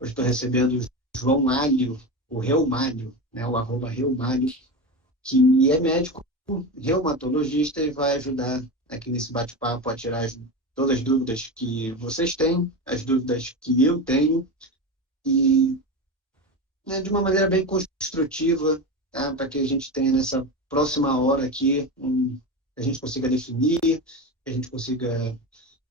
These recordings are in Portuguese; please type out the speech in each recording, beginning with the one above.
Hoje estou recebendo o João Malho, o Reumário, né, o arroba Reumário, que é médico reumatologista e vai ajudar aqui nesse bate-papo a tirar todas as dúvidas que vocês têm, as dúvidas que eu tenho, e né, de uma maneira bem construtiva, tá? Para que a gente tenha nessa próxima hora aqui, a gente consiga definir, que a gente consiga,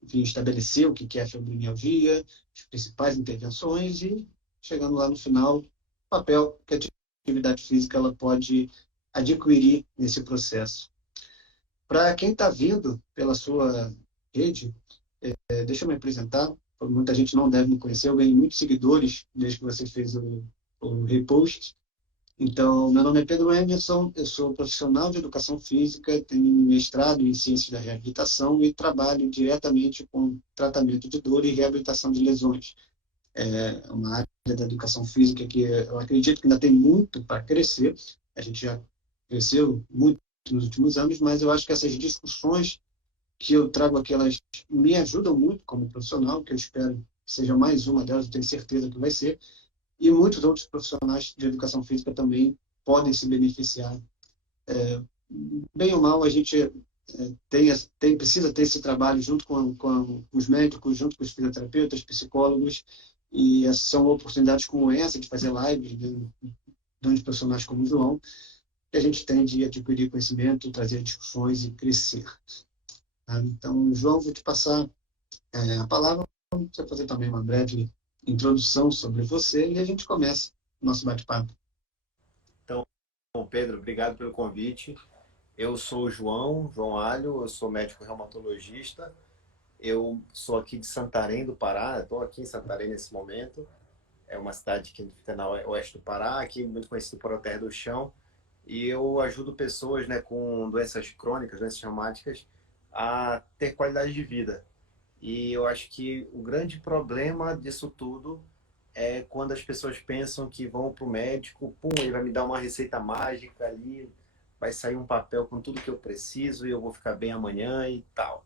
enfim, estabelecer o que é a fibromialgia, as principais intervenções e, chegando lá no final, o papel que a atividade física ela pode adquirir nesse processo. Para quem está vindo pela sua rede, deixa eu me apresentar. Muita gente não deve me conhecer, eu ganhei muitos seguidores desde que você fez o repost. Então, meu nome é Pedro Emerson, eu sou profissional de educação física, tenho um mestrado em ciências da reabilitação e trabalho diretamente com tratamento de dor e reabilitação de lesões. É uma área da educação física que eu acredito que ainda tem muito para crescer. A gente já cresceu muito nos últimos anos, mas eu acho que essas discussões que eu trago aqui, elas me ajudam muito como profissional, que eu espero que seja mais uma delas, eu tenho certeza que vai ser, e muitos outros profissionais de educação física também podem se beneficiar. Bem ou mal, a gente precisa ter esse trabalho junto com os médicos, junto com os fisioterapeutas, psicólogos, e são oportunidades como essa, de fazer lives de profissionais como o João, que a gente tem de adquirir conhecimento, trazer discussões e crescer. Tá? Então, João, vou te passar a palavra, para você fazer também uma breve introdução sobre você e a gente começa o nosso bate-papo. Então, Pedro, obrigado pelo convite. Eu sou o João Alho, eu sou médico reumatologista. Eu sou aqui de Santarém, do Pará. Estou aqui em Santarém nesse momento. É uma cidade que fica na oeste do Pará, aqui muito conhecido por a Terra do Chão. E eu ajudo pessoas, né, com doenças crônicas, doenças reumáticas, a ter qualidade de vida. E eu acho que o grande problema disso tudo é quando as pessoas pensam que vão para o médico, pum, ele vai me dar uma receita mágica ali, vai sair um papel com tudo que eu preciso e eu vou ficar bem amanhã e tal.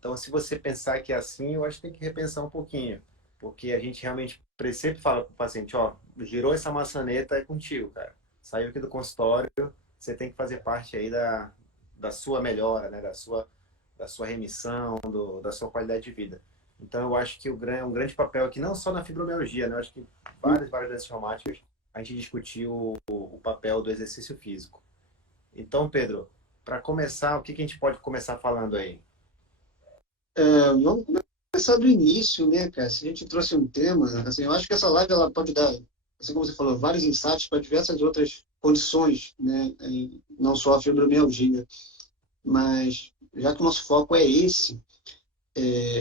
Então, se você pensar que é assim, eu acho que tem que repensar um pouquinho, porque a gente realmente sempre fala para o paciente, ó, girou essa maçaneta, é contigo, cara. Saiu aqui do consultório, você tem que fazer parte aí da sua melhora, né, da sua remissão, da sua qualidade de vida. Então, eu acho que um grande papel aqui, não só na fibromialgia, né? Eu acho que várias doenças reumáticas, a gente discutiu o papel do exercício físico. Então, Pedro, para começar, o que a gente pode começar falando aí? Vamos começar do início, né, cara? Se a gente trouxe um tema, assim, eu acho que essa live ela pode dar, assim como você falou, vários insights para diversas outras condições, né? E não só a fibromialgia. Mas, já que o nosso foco é esse,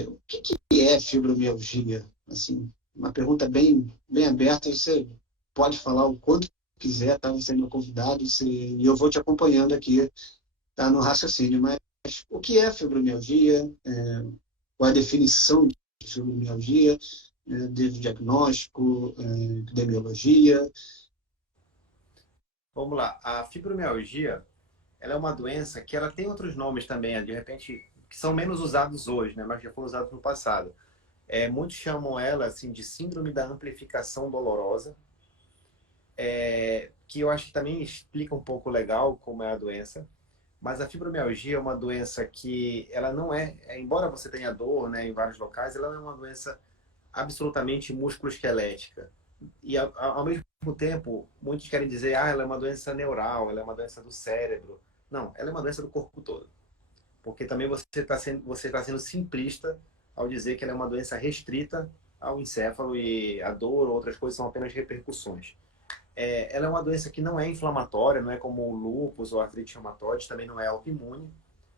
o que é fibromialgia? Assim, uma pergunta bem aberta, você pode falar o quanto quiser, tá? Você é meu convidado, e eu vou te acompanhando aqui, tá? No raciocínio. Mas o que é fibromialgia? Qual é a definição de fibromialgia? Desde o diagnóstico, epidemiologia? Vamos lá. A fibromialgia, ela é uma doença que ela tem outros nomes também, de repente, que são menos usados hoje, né? Mas já foram usados no passado. Muitos chamam ela assim de síndrome da amplificação dolorosa, que eu acho que também explica um pouco legal como é a doença. Mas a fibromialgia é uma doença que ela não embora você tenha dor, né, em vários locais, ela não é uma doença absolutamente musculoesquelética. E ao mesmo tempo, muitos querem dizer, ela é uma doença neural, ela é uma doença do cérebro. Não, ela é uma doença do corpo todo. Porque também você tá sendo simplista ao dizer que ela é uma doença restrita ao encéfalo e a dor ou outras coisas são apenas repercussões. Ela é uma doença que não é inflamatória, não é como o lúpus ou a artrite reumatoide, também não é autoimune.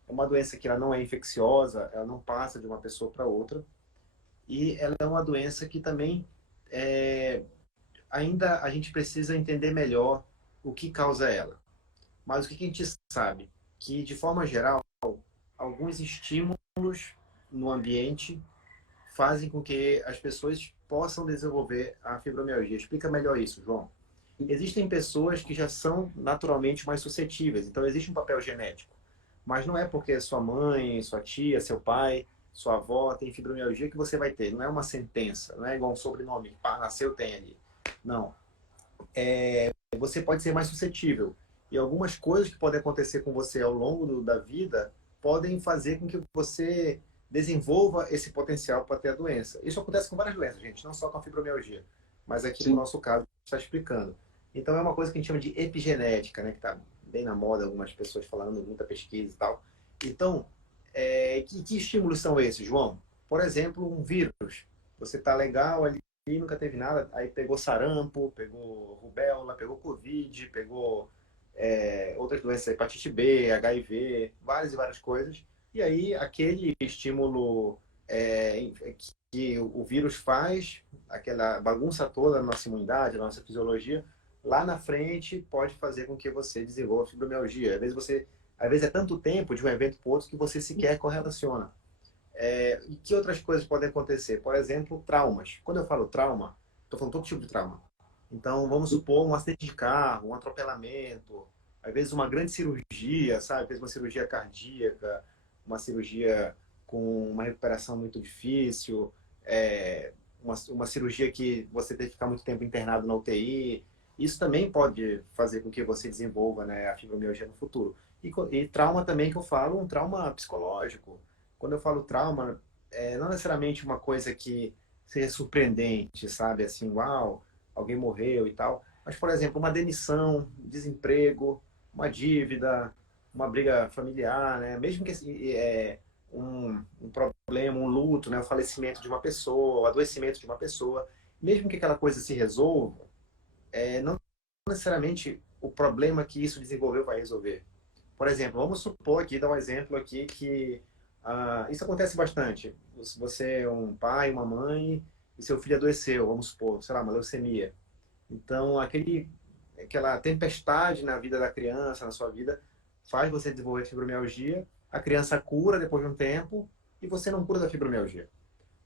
É uma doença que ela não é infecciosa, ela não passa de uma pessoa para outra. E ela é uma doença que também ainda a gente precisa entender melhor o que causa ela. Mas o que a gente sabe? Que, de forma geral, alguns estímulos no ambiente fazem com que as pessoas possam desenvolver a fibromialgia. Explica melhor isso, João. Existem pessoas que já são naturalmente mais suscetíveis, então existe um papel genético. Mas não é porque sua mãe, sua tia, seu pai sua avó tem fibromialgia, que você vai ter. Não é uma sentença, não é igual um sobrenome, pá, nasceu, tem ali. Não. Você pode ser mais suscetível. E algumas coisas que podem acontecer com você ao longo da vida podem fazer com que você desenvolva esse potencial para ter a doença. Isso acontece com várias doenças, gente, não só com a fibromialgia, mas aqui no Sim. nosso caso, está explicando. Então é uma coisa que a gente chama de epigenética, né, que está bem na moda, algumas pessoas falando, muita pesquisa e tal. Então, que estímulos são esses, João? Por exemplo, um vírus. Você está legal ali, nunca teve nada, aí pegou sarampo, pegou rubéola, pegou covid, pegou outras doenças, hepatite B, HIV, várias e várias coisas. E aí, aquele estímulo que o vírus faz, aquela bagunça toda na nossa imunidade, na nossa fisiologia, lá na frente pode fazer com que você desenvolva fibromialgia. Às vezes é tanto tempo de um evento para outro que você sequer correlaciona. E que outras coisas podem acontecer? Por exemplo, traumas. Quando eu falo trauma, estou falando todo tipo de trauma. Então, vamos supor um acidente de carro, um atropelamento, às vezes uma grande cirurgia, sabe? Às vezes uma cirurgia cardíaca, uma cirurgia com uma recuperação muito difícil, uma cirurgia que você tem que ficar muito tempo internado na UTI. Isso também pode fazer com que você desenvolva, né, a fibromialgia no futuro. E trauma também que eu falo, um trauma psicológico. Quando eu falo trauma, não necessariamente uma coisa que seja surpreendente, sabe? Assim, uau, alguém morreu e tal. Mas, por exemplo, uma demissão, desemprego, uma dívida, uma briga familiar, né? Mesmo que um problema, um luto, né? O falecimento de uma pessoa, o adoecimento de uma pessoa, mesmo que aquela coisa se resolva, não necessariamente o problema que isso desenvolveu vai resolver. Por exemplo, vamos supor aqui, dar um exemplo aqui que isso acontece bastante. Você é um pai, uma mãe e seu filho adoeceu, vamos supor, sei lá, uma leucemia. Então, aquela tempestade na vida da criança, na sua vida, faz você desenvolver fibromialgia, a criança cura depois de um tempo e você não cura da fibromialgia.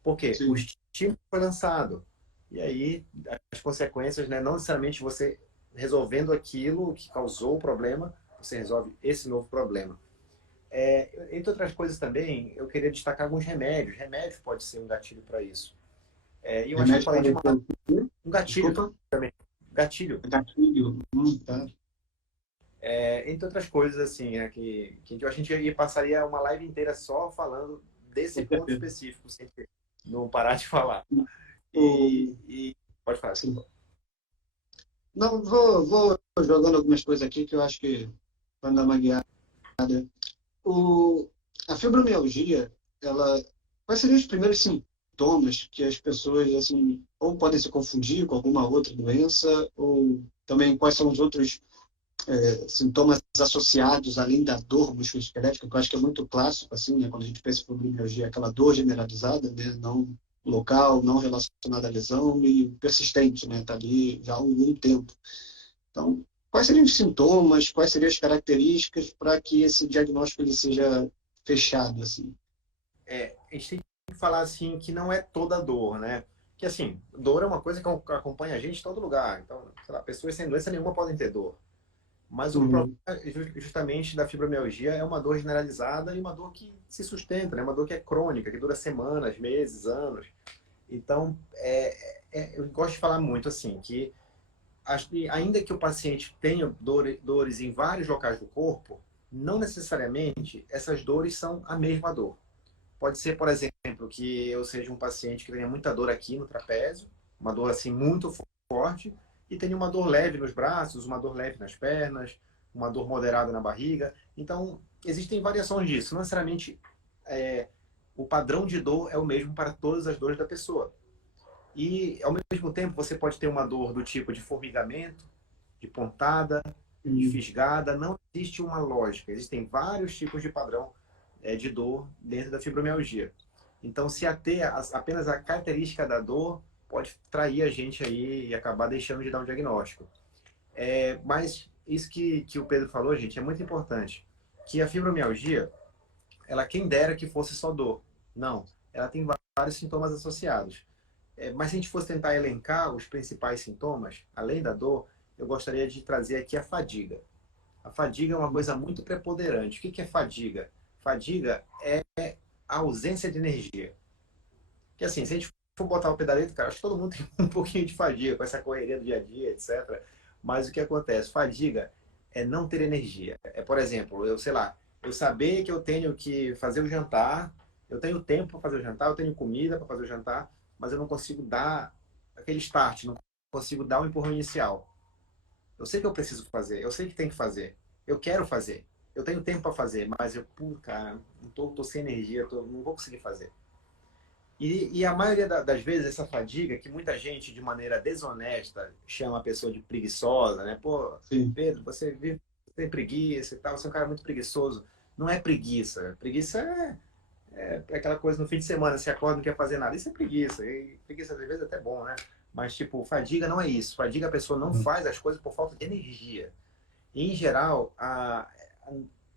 Por quê? O Sim. estímulo foi lançado. E aí, as consequências, né, não necessariamente você resolvendo aquilo que causou o problema, você resolve esse novo problema. Entre outras coisas também, eu queria destacar alguns remédios. Remédio pode ser um gatilho para isso. E eu acho que eu Remédio falei para de o quê? um gatilho Desculpa. também. Gatilho. Gatilho. Tá. Entre outras coisas, assim, né, que a gente passaria uma live inteira só falando desse Com ponto certeza. específico, sem não parar de falar. O, Pode falar, sim. desculpa. Não, vou jogando algumas coisas aqui que eu acho que vai dar uma guiada. O, a fibromialgia, ela, quais seriam os primeiros sintomas que as pessoas, assim, ou podem se confundir com alguma outra doença, ou também quais são os outros sintomas associados, além da dor musculoesquelética, que eu acho que é muito clássico, assim, né, quando a gente pensa em fibromialgia, aquela dor generalizada, né, não local, não relacionada à lesão e persistente, né, tá ali já há algum tempo. Então, quais seriam os sintomas, quais seriam as características para que esse diagnóstico ele seja fechado, assim? A gente tem que falar assim que não é toda dor, né? Que assim, dor é uma coisa que acompanha a gente em todo lugar. Então, sei lá, pessoas sem doença nenhuma podem ter dor. Mas o problema Uhum. justamente da fibromialgia é uma dor generalizada e uma dor que se sustenta, né? Uma dor que é crônica, que dura semanas, meses, anos. Então, eu gosto de falar muito assim, que ainda que o paciente tenha dores em vários locais do corpo, não necessariamente essas dores são a mesma dor. Pode ser, por exemplo, que eu seja um paciente que tenha muita dor aqui no trapézio, uma dor assim muito forte, e tenha uma dor leve nos braços, uma dor leve nas pernas, uma dor moderada na barriga. Então, existem variações disso. Não necessariamente o padrão de dor é o mesmo para todas as dores da pessoa. E, ao mesmo tempo, você pode ter uma dor do tipo de formigamento, de pontada, de Uhum. fisgada. Não existe uma lógica. Existem vários tipos de padrão de dor dentro da fibromialgia. Então, se ater apenas a característica da dor, pode trair a gente aí e acabar deixando de dar um diagnóstico. Mas isso que o Pedro falou, gente, é muito importante. Que a fibromialgia, ela quem dera que fosse só dor. Não, ela tem vários sintomas associados. Mas se a gente fosse tentar elencar os principais sintomas, além da dor, eu gostaria de trazer aqui a fadiga. A fadiga é uma coisa muito preponderante. O que é fadiga? Fadiga é a ausência de energia. Que assim, se a gente for botar o pedalete, cara, acho que todo mundo tem um pouquinho de fadiga com essa correria do dia a dia, etc. Mas o que acontece? Fadiga é não ter energia. É, por exemplo, eu sei lá, eu saber que eu tenho que fazer o jantar, eu tenho tempo para fazer o jantar, eu tenho comida para fazer o jantar, mas eu não consigo dar aquele start, não consigo dar o empurrão inicial. Eu sei que eu preciso fazer, eu sei que tem que fazer, eu quero fazer, eu tenho tempo para fazer, mas eu, pô, cara, não tô sem energia, não vou conseguir fazer. E a maioria das vezes essa fadiga, que muita gente de maneira desonesta chama a pessoa de preguiçosa, né? Pô, Sim. Pedro, você vive, tem preguiça e tal, você é um cara muito preguiçoso. Não é preguiça. Preguiça é aquela coisa no fim de semana, você acorda e não quer fazer nada. Isso é preguiça. E preguiça às vezes é até bom, né? Mas, tipo, fadiga não é isso. Fadiga a pessoa não Uhum. faz as coisas por falta de energia. E, em geral,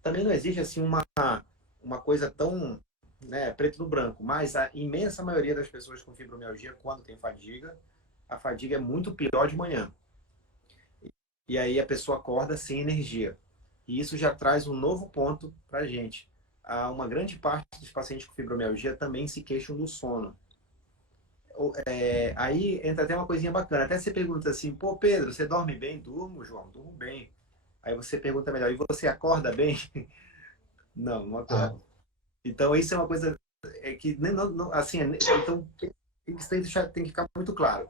também não existe assim uma coisa tão, né, preto no branco, mas a imensa maioria das pessoas com fibromialgia, quando tem fadiga, a fadiga é muito pior de manhã. E aí a pessoa acorda sem energia. E isso já traz um novo ponto para a gente. Uma grande parte dos pacientes com fibromialgia também se queixam do sono. Aí entra até uma coisinha bacana. Até você pergunta assim, pô, Pedro, você dorme bem? Durmo, João, durmo bem. Aí você pergunta melhor, e você acorda bem? Não, não Ah, acordo. Então, isso é uma coisa que, assim, então, isso tem que ficar muito claro.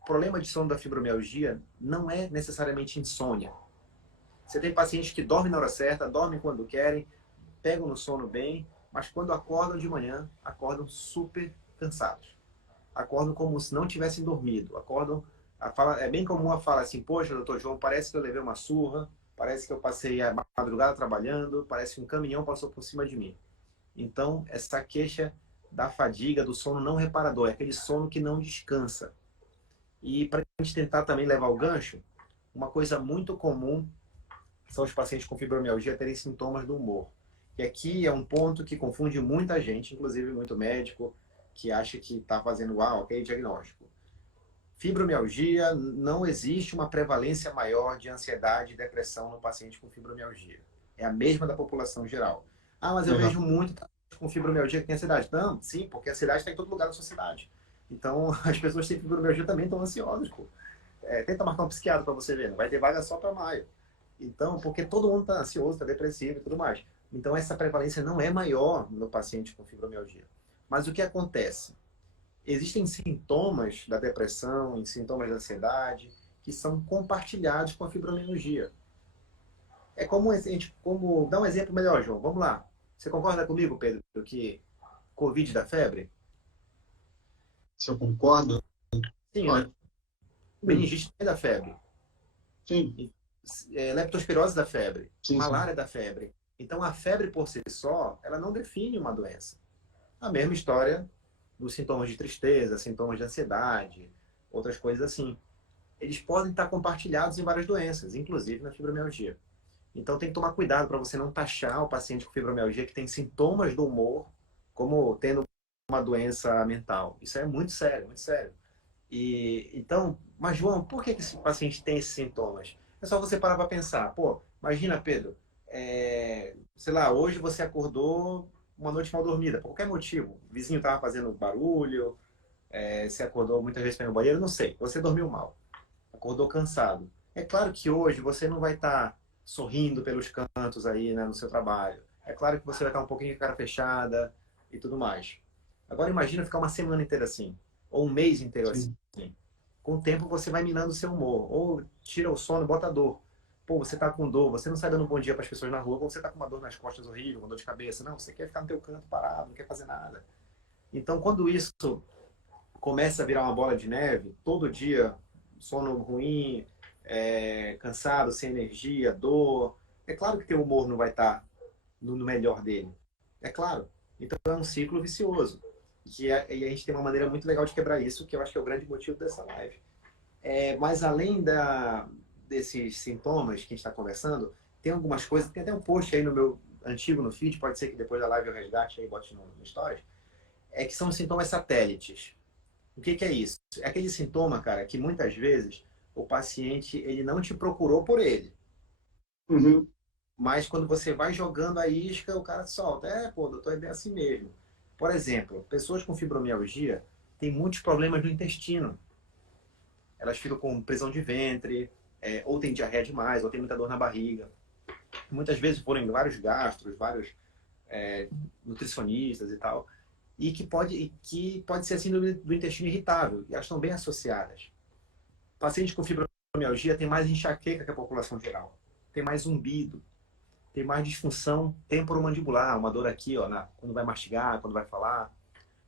O problema de sono da fibromialgia não é necessariamente insônia. Você tem pacientes que dormem na hora certa, dormem quando querem, pegam no sono bem, mas quando acordam de manhã, acordam super cansados. Acordam como se não tivessem dormido. Acordam, é bem comum a fala assim, poxa, doutor João, parece que eu levei uma surra, parece que eu passei a madrugada trabalhando, parece que um caminhão passou por cima de mim. Então, essa queixa da fadiga, do sono não reparador, é aquele sono que não descansa. E para a gente tentar também levar o gancho, uma coisa muito comum são os pacientes com fibromialgia terem sintomas do humor. E aqui é um ponto que confunde muita gente, inclusive muito médico, que acha que está fazendo ok, diagnóstico. Fibromialgia, não existe uma prevalência maior de ansiedade e depressão no paciente com fibromialgia. É a mesma da população geral. Ah, mas eu legal. vejo muito com fibromialgia que tem ansiedade. Não, sim, porque a ansiedade está em todo lugar da sociedade. Então, as pessoas que têm fibromialgia também estão ansiosas, pô. Tenta marcar um psiquiatra para você ver, não vai ter vaga só para maio. Então, porque todo mundo está ansioso, está depressivo e tudo mais. Então, essa prevalência não é maior no paciente com fibromialgia. Mas o que acontece? Existem sintomas da depressão, sintomas da ansiedade, que são compartilhados com a fibromialgia. É como a gente, como dá um exemplo melhor, João. Vamos lá. Você concorda comigo, Pedro, que Covid dá febre? Se eu concordo, Sim, né? olha, sim, Meningite também dá febre. sim, Leptospirose dá febre. sim, sim. Malária dá febre. Então, a febre por si só, ela não define uma doença. A mesma história dos sintomas de tristeza, sintomas de ansiedade, outras coisas assim. Eles podem estar compartilhados em várias doenças, inclusive na fibromialgia. Então tem que tomar cuidado para você não taxar o paciente com fibromialgia que tem sintomas do humor como tendo uma doença mental. Isso é muito sério, muito sério. E então, mas João, por que esse paciente tem esses sintomas? É só você parar para pensar. Pô, imagina, Pedro, sei lá, hoje você acordou uma noite mal dormida, por qualquer motivo. O vizinho estava fazendo barulho, você acordou muitas vezes para ir no banheiro, não sei. Você dormiu mal, acordou cansado. É claro que hoje você não vai estar sorrindo pelos cantos aí, né, no seu trabalho. É claro que você vai estar um pouquinho com a cara fechada e tudo mais. Agora imagina ficar uma semana inteira assim, ou um mês inteiro assim. Sim. Com o tempo você vai minando o seu humor, ou tira o sono, bota a dor. Pô, você tá com dor, você não sai dando um bom dia para as pessoas na rua, ou você tá com uma dor nas costas horrível, uma dor de cabeça. Não, você quer ficar no teu canto parado, não quer fazer nada. Então, quando isso começa a virar uma bola de neve, todo dia, sono ruim, cansado, sem energia, dor, é claro que teu humor não vai estar no melhor dele. É claro. Então é um ciclo vicioso. E a gente tem uma maneira muito legal de quebrar isso, que eu acho que é o grande motivo dessa live. Mas além desses sintomas que a gente está conversando, tem algumas coisas, tem até um post aí no meu antigo no feed, pode ser que depois da live eu resgate aí e bote no stories, que são os sintomas satélites. O que é isso? É aquele sintoma, cara, que muitas vezes o paciente ele não te procurou por ele. Uhum. Mas quando você vai jogando a isca, o cara solta. Pô, doutor, é bem assim mesmo. Por exemplo, pessoas com fibromialgia têm muitos problemas no intestino. Elas ficam com prisão de ventre, ou tem diarreia demais, ou tem muita dor na barriga. Muitas vezes foram vários gastros, vários nutricionistas e tal, e que pode ser assim do intestino irritável, e elas estão bem associadas. Pacientes com fibromialgia têm mais enxaqueca que a população geral, tem mais zumbido, tem mais disfunção temporomandibular, uma dor aqui, ó, quando vai mastigar, quando vai falar.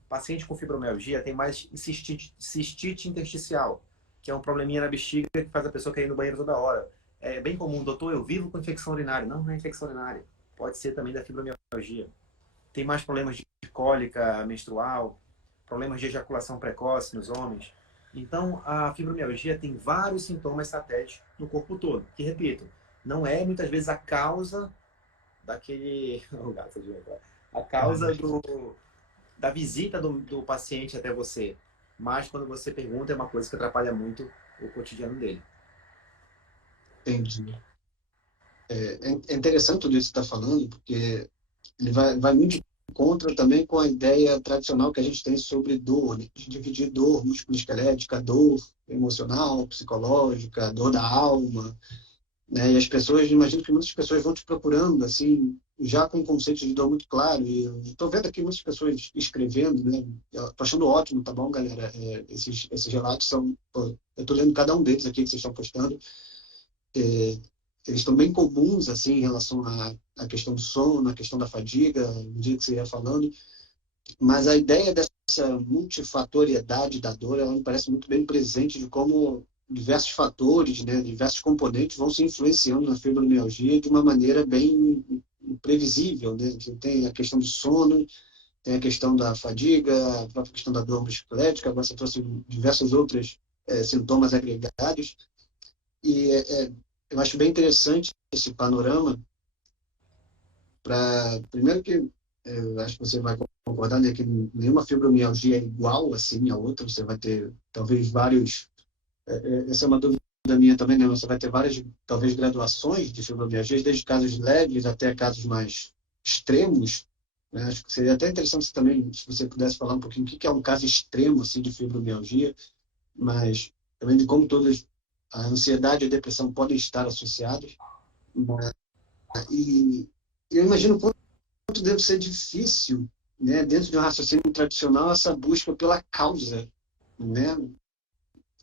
Paciente com fibromialgia tem mais cistite intersticial, que é um probleminha na bexiga que faz a pessoa querer ir no banheiro toda hora. É bem comum, doutor, eu vivo com infecção urinária. Não, não é infecção urinária. Pode ser também da fibromialgia. Tem mais problemas de cólica menstrual, problemas de ejaculação precoce nos homens. Então, a fibromialgia tem vários sintomas satélites no corpo todo, que, repito, não é muitas vezes a causa daquele... a causa da visita do paciente até você. Mas quando você pergunta, é uma coisa que atrapalha muito o cotidiano dele. Entendi. É interessante tudo isso que você está falando, porque ele vai muito contra também com a ideia tradicional que a gente tem sobre dor, né? De dividir dor musculoesquelética, dor emocional, psicológica, dor da alma, né? E as pessoas, imagino que muitas pessoas vão te procurando, assim, já com um conceito de dor muito claro, e eu estou vendo aqui muitas pessoas escrevendo, né? Estou achando ótimo, tá bom, galera? Esses relatos são, pô, eu estou lendo cada um deles aqui que vocês estão postando, eles estão bem comuns, assim, em relação à questão do sono, à questão da fadiga, no dia que você ia falando, mas a ideia dessa multifatoriedade da dor, ela me parece muito bem presente de como diversos fatores, né, diversos componentes vão se influenciando na fibromialgia de uma maneira bem imprevisível, né? Tem a questão do sono, tem a questão da fadiga, a própria questão da dor musculoesquelética, agora você trouxe diversos outros sintomas agregados, e eu acho bem interessante esse panorama, primeiro que eu acho que você vai concordar, né, que nenhuma fibromialgia é igual assim a outra, você vai ter talvez vários, essa é uma dúvida minha também, né, você vai ter várias, talvez, graduações de fibromialgias, desde casos leves até casos mais extremos, né? Acho que seria até interessante também, se você pudesse falar um pouquinho o que é um caso extremo assim, de fibromialgia, mas também de como todas, a ansiedade e a depressão podem estar associadas, né? E eu imagino quanto deve ser difícil, né, dentro de um raciocínio tradicional, essa busca pela causa, né?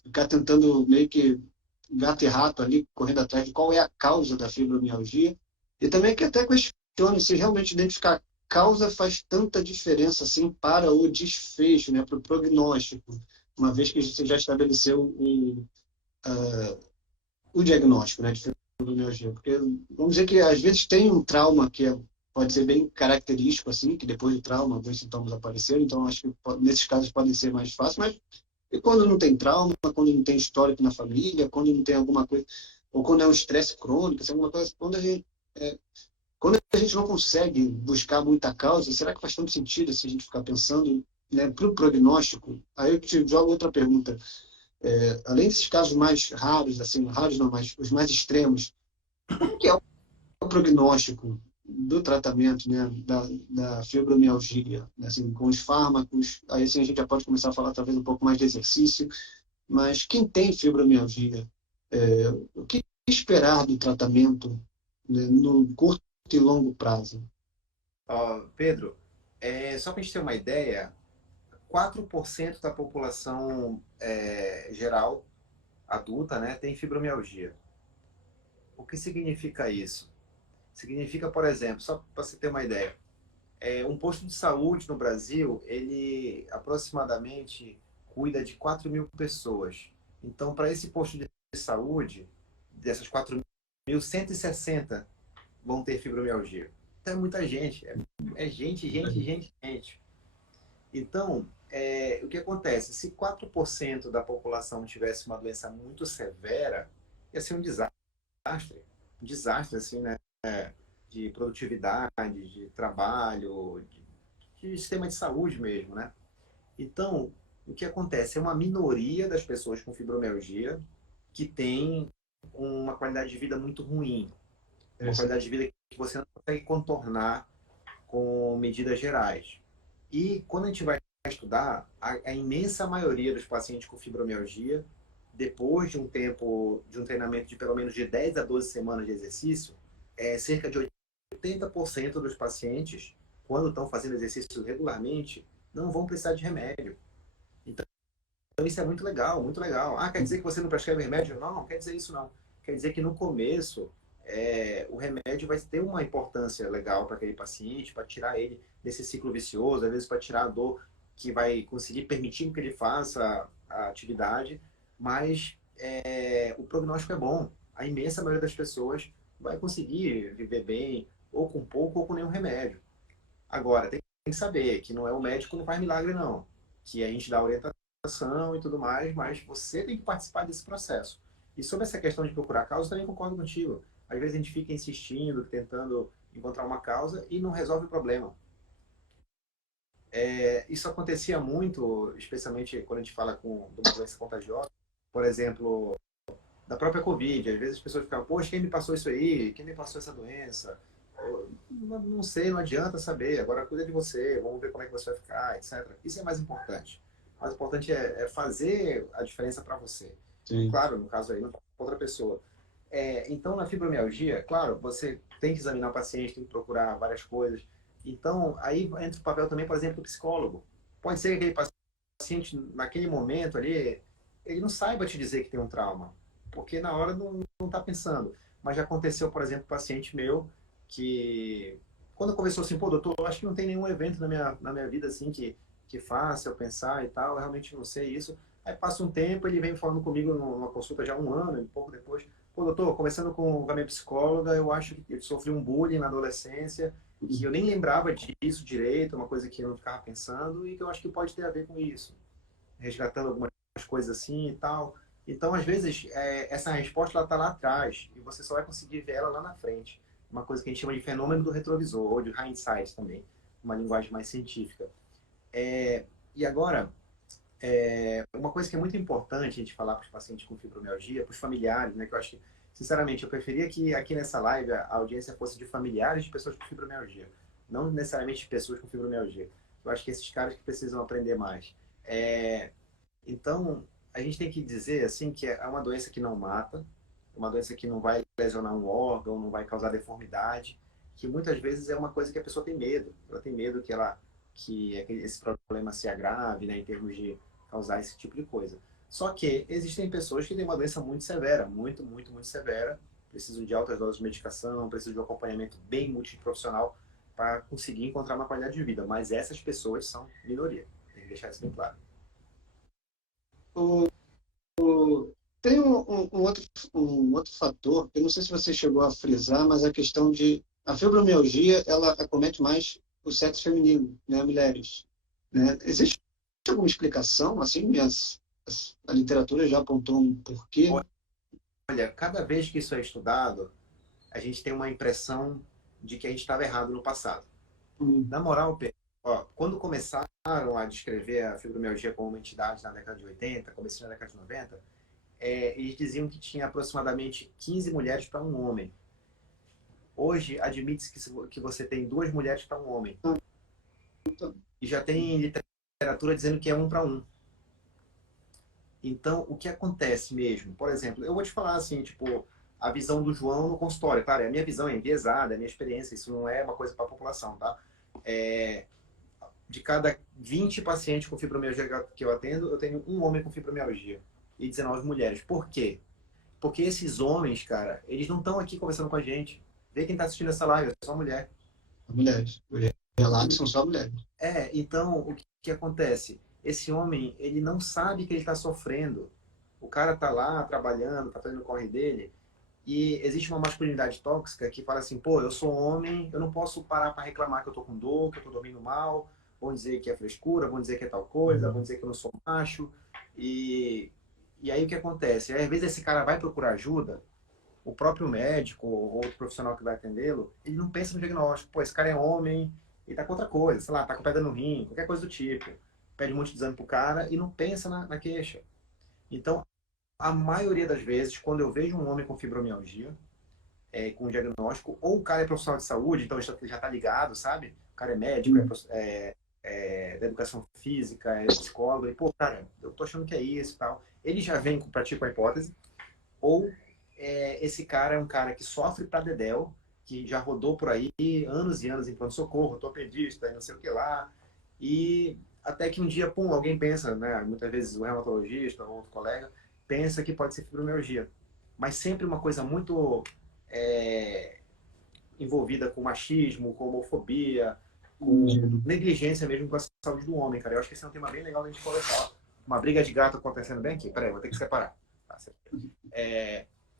Ficar tentando meio que gato e rato ali, correndo atrás de qual é a causa da fibromialgia. E também que até questiono se realmente identificar a causa faz tanta diferença assim para o desfecho, né, para o prognóstico, uma vez que você já estabeleceu o diagnóstico, né, de fibromialgia. Porque vamos dizer que às vezes tem um trauma que pode ser bem característico, assim, que depois do trauma alguns sintomas apareceram, então acho que nesses casos podem ser mais fáceis, mas e quando não tem trauma, quando não tem histórico na família, quando não tem alguma coisa, ou quando é um estresse crônico, se é alguma coisa, quando a gente não consegue buscar muita causa, será que faz tanto sentido se a gente ficar pensando, né, para o prognóstico? Aí eu te jogo outra pergunta. Além desses casos mais raros, assim, raros não, mas os mais extremos, como que é o prognóstico do tratamento, né, da fibromialgia, né, assim, com os fármacos? Aí assim, a gente já pode começar a falar talvez um pouco mais de exercício, mas quem tem fibromialgia, o que esperar do tratamento, né, no curto e longo prazo? Pedro, só para a gente ter uma ideia, 4% da população geral adulta, né, tem fibromialgia. O que significa isso? Significa, por exemplo, só para você ter uma ideia, um posto de saúde no Brasil, ele aproximadamente cuida de 4.000 pessoas. Então, para esse posto de saúde, dessas 4.000, 160 vão ter fibromialgia. Então, é muita gente. É gente, gente, gente, gente. Então, o que acontece? Se 4% da população tivesse uma doença muito severa, ia ser um desastre. Um desastre, assim, né? De produtividade, de trabalho, de sistema de saúde mesmo, né? Então, o que acontece? É uma minoria das pessoas com fibromialgia que tem uma qualidade de vida muito ruim. Uma qualidade de vida que você não consegue contornar com medidas gerais. E quando a gente vai estudar, a imensa maioria dos pacientes com fibromialgia, depois de um tempo, de um treinamento de pelo menos de 10 a 12 semanas de exercício, cerca de 80% dos pacientes, quando estão fazendo exercício regularmente, não vão precisar de remédio. Então, isso é muito legal, muito legal. Ah, quer dizer que você não prescreve remédio? Não, não quer dizer isso não. Quer dizer que no começo, o remédio vai ter uma importância legal para aquele paciente, para tirar ele desse ciclo vicioso, às vezes para tirar a dor que vai conseguir permitir que ele faça a atividade, mas o prognóstico é bom. A imensa maioria das pessoas vai conseguir viver bem, ou com pouco ou com nenhum remédio. Agora, tem que saber que não é o médico que não faz milagre, não. Que a gente dá orientação e tudo mais, mas você tem que participar desse processo. E sobre essa questão de procurar causa, eu também concordo contigo. Às vezes a gente fica insistindo, tentando encontrar uma causa e não resolve o problema. Isso acontecia muito, especialmente quando a gente fala de uma doença contagiosa, por exemplo, da própria Covid. Às vezes as pessoas ficavam, poxa, quem me passou isso aí? Quem me passou essa doença? Eu não sei, não adianta saber. Agora cuida de você, vamos ver como é que você vai ficar, etc. Isso é mais importante. O mais importante é fazer a diferença para você. Sim. Claro, no caso aí, não para outra pessoa. Então, na fibromialgia, claro, você tem que examinar o paciente, tem que procurar várias coisas. Então, aí entra o papel também, por exemplo, do psicólogo. Pode ser que aquele paciente, naquele momento ali, ele não saiba te dizer que tem um trauma, porque na hora não está pensando. Mas já aconteceu, por exemplo, um paciente meu que, quando conversou assim, pô, doutor, eu acho que não tem nenhum evento na minha vida assim que faça eu pensar e tal, eu realmente não sei isso. Aí passa um tempo, ele vem falando comigo numa consulta já há um ano, e pouco depois, pô, doutor, conversando com a minha psicóloga, eu acho que eu sofri um bullying na adolescência, que eu nem lembrava disso direito, uma coisa que eu não ficava pensando, e que eu acho que pode ter a ver com isso. Resgatando algumas coisas assim e tal. Então, às vezes, essa resposta ela está lá atrás, e você só vai conseguir ver ela lá na frente. Uma coisa que a gente chama de fenômeno do retrovisor, ou de hindsight também, uma linguagem mais científica. E agora, uma coisa que é muito importante a gente falar para os pacientes com fibromialgia, para os familiares, né, que eu acho que, sinceramente, eu preferia que aqui nessa live a audiência fosse de familiares de pessoas com fibromialgia, não necessariamente de pessoas com fibromialgia. Eu acho que esses caras que precisam aprender mais. Então, a gente tem que dizer assim que é uma doença que não mata, uma doença que não vai lesionar um órgão, não vai causar deformidade, que muitas vezes é uma coisa que a pessoa tem medo. Ela tem medo que esse problema se agrave, né, em termos de causar esse tipo de coisa. Só que existem pessoas que têm uma doença muito severa, muito, muito, muito severa, precisam de altas doses de medicação, precisam de um acompanhamento bem multiprofissional para conseguir encontrar uma qualidade de vida. Mas essas pessoas são minoria. Tem que deixar isso bem claro. O, tem um outro fator, eu não sei se você chegou a frisar, mas a questão de a fibromialgia, ela acomete mais o sexo feminino, né, mulheres, né? Existe alguma explicação, assim, a literatura já apontou um porquê? Olha, cada vez que isso é estudado, a gente tem uma impressão de que a gente estava errado no passado. Hum. Na moral, quando começaram a descrever a fibromialgia como uma entidade na década de 80, começando na década de 90, eles diziam que tinha aproximadamente 15 mulheres para um homem. Hoje, admite-se que você tem 2 mulheres para um homem. E já tem literatura dizendo que é 1 para 1. Então, o que acontece mesmo? Por exemplo, eu vou te falar assim, tipo, a visão do João no consultório. Claro, a minha visão é enviesada, é a minha experiência, isso não é uma coisa para a população, tá? De cada 20 pacientes com fibromialgia que eu atendo, eu tenho um homem com fibromialgia e 19 mulheres. Por quê? Porque esses homens, cara, eles não estão aqui conversando com a gente. Vê quem está assistindo essa live, é só mulher. Mulheres. Os relatos são só mulheres. Então, o que acontece? Esse homem, ele não sabe que ele está sofrendo. O cara está lá trabalhando, está fazendo o corre dele, e existe uma masculinidade tóxica que fala assim, pô, eu sou homem, eu não posso parar para reclamar que eu tô com dor, que eu tô dormindo mal, vão dizer que é frescura, vão dizer que é tal coisa, vão dizer que eu não sou macho. E aí o que acontece? Às vezes esse cara vai procurar ajuda, o próprio médico ou outro profissional que vai atendê-lo, ele não pensa no diagnóstico. Pô, esse cara é homem, ele tá com outra coisa, sei lá, tá com pedra no rim, qualquer coisa do tipo. Pede um monte de exame pro cara e não pensa na queixa. Então, a maioria das vezes, quando eu vejo um homem com fibromialgia, com diagnóstico, ou o cara é profissional de saúde, então já tá ligado, sabe? O cara é médico, é da educação física, é psicólogo, e, pô, cara, eu tô achando que é isso e tal. Ele já vem pra ti com a hipótese, ou esse cara é um cara que sofre pra dedéu, que já rodou por aí anos e anos em pronto-socorro, ortopedista e não sei o que lá, e até que um dia, pum, alguém pensa, né, muitas vezes o reumatologista ou outro colega, pensa que pode ser fibromialgia. Mas sempre uma coisa muito é, envolvida com machismo, com homofobia, com negligência mesmo com a saúde do homem, cara. Eu acho que esse é um tema bem legal da gente conversar. Uma briga de gato acontecendo bem aqui. Peraí, vou ter que separar. Tá,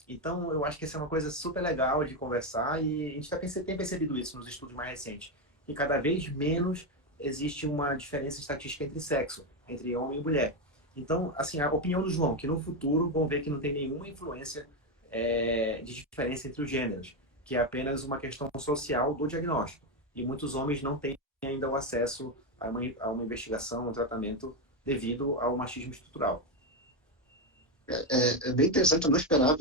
então, eu acho que essa é uma coisa super legal de conversar e a gente tem percebido isso nos estudos mais recentes. Que cada vez menos existe uma diferença estatística entre sexo, entre homem e mulher. Então, assim, a opinião do João, que no futuro vão ver que não tem nenhuma influência de diferença entre os gêneros, que é apenas uma questão social do diagnóstico. E muitos homens não têm ainda o acesso a uma investigação, a um tratamento devido ao machismo estrutural. É bem interessante, eu não esperava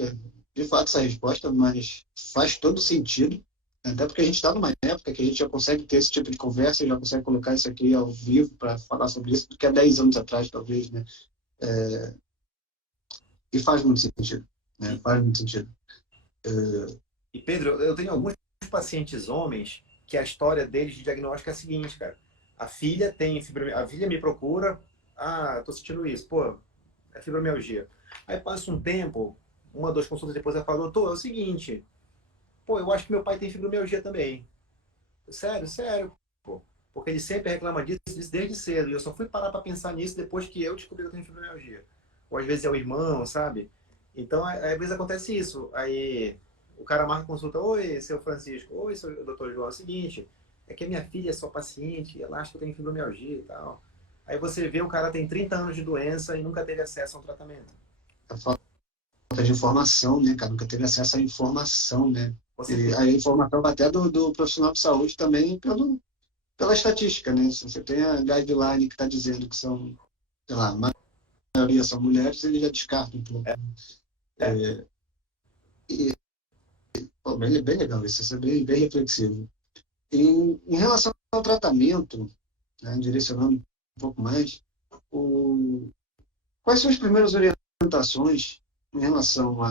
de fato essa resposta, mas faz todo sentido. Até porque a gente está numa época que a gente já consegue ter esse tipo de conversa, já consegue colocar isso aqui ao vivo para falar sobre isso, do que há 10 anos atrás, talvez, né? E faz muito sentido, né? E, Faz muito sentido. e Pedro, eu tenho alguns pacientes homens que a história deles de diagnóstico é a seguinte, cara. A filha tem fibromialgia, a filha me procura, tô sentindo isso, pô, é fibromialgia. Aí passa um tempo, uma, duas consultas depois ela fala, doutor, é o seguinte, pô, eu acho que meu pai tem fibromialgia também. Sério, sério, pô. Porque ele sempre reclama disso desde cedo. E eu só fui parar para pensar nisso depois que eu descobri que eu tenho fibromialgia. Ou às vezes é o irmão, sabe? Então, às vezes acontece isso. Aí o cara marca consulta. Oi, seu Francisco. Oi, seu doutor João. É o seguinte, é que a minha filha é sua paciente, ela acha que eu tenho fibromialgia e tal. Aí você vê o cara tem 30 anos de doença e nunca teve acesso a um tratamento. A falta de informação, né, cara? Nunca teve acesso à informação, né? Você E tem. a informação até do profissional de saúde também pela estatística, né? Se você tem a guideline que está dizendo que são, sei lá, a maioria são mulheres, ele já descarta um pouco. É, Pô, bem legal, isso é bem reflexivo. Em relação ao tratamento, né, direcionando um pouco mais, o, quais são as primeiras orientações em relação a.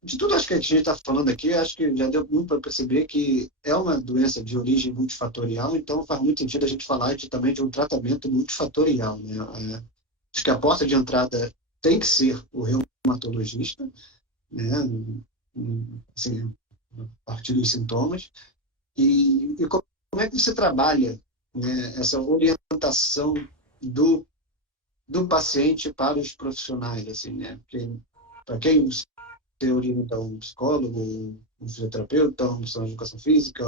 De tudo acho que a gente está falando aqui, acho que já deu muito para perceber que é uma doença de origem multifatorial, então faz muito sentido a gente falar também de um tratamento multifatorial, né? Acho que a porta de entrada tem que ser o reumatologista, né? Assim, a partir dos sintomas. E como é que você trabalha, né, essa orientação do paciente para os profissionais, assim, né? Para quem você orienta um psicólogo, um fisioterapeuta, um profissional de educação física,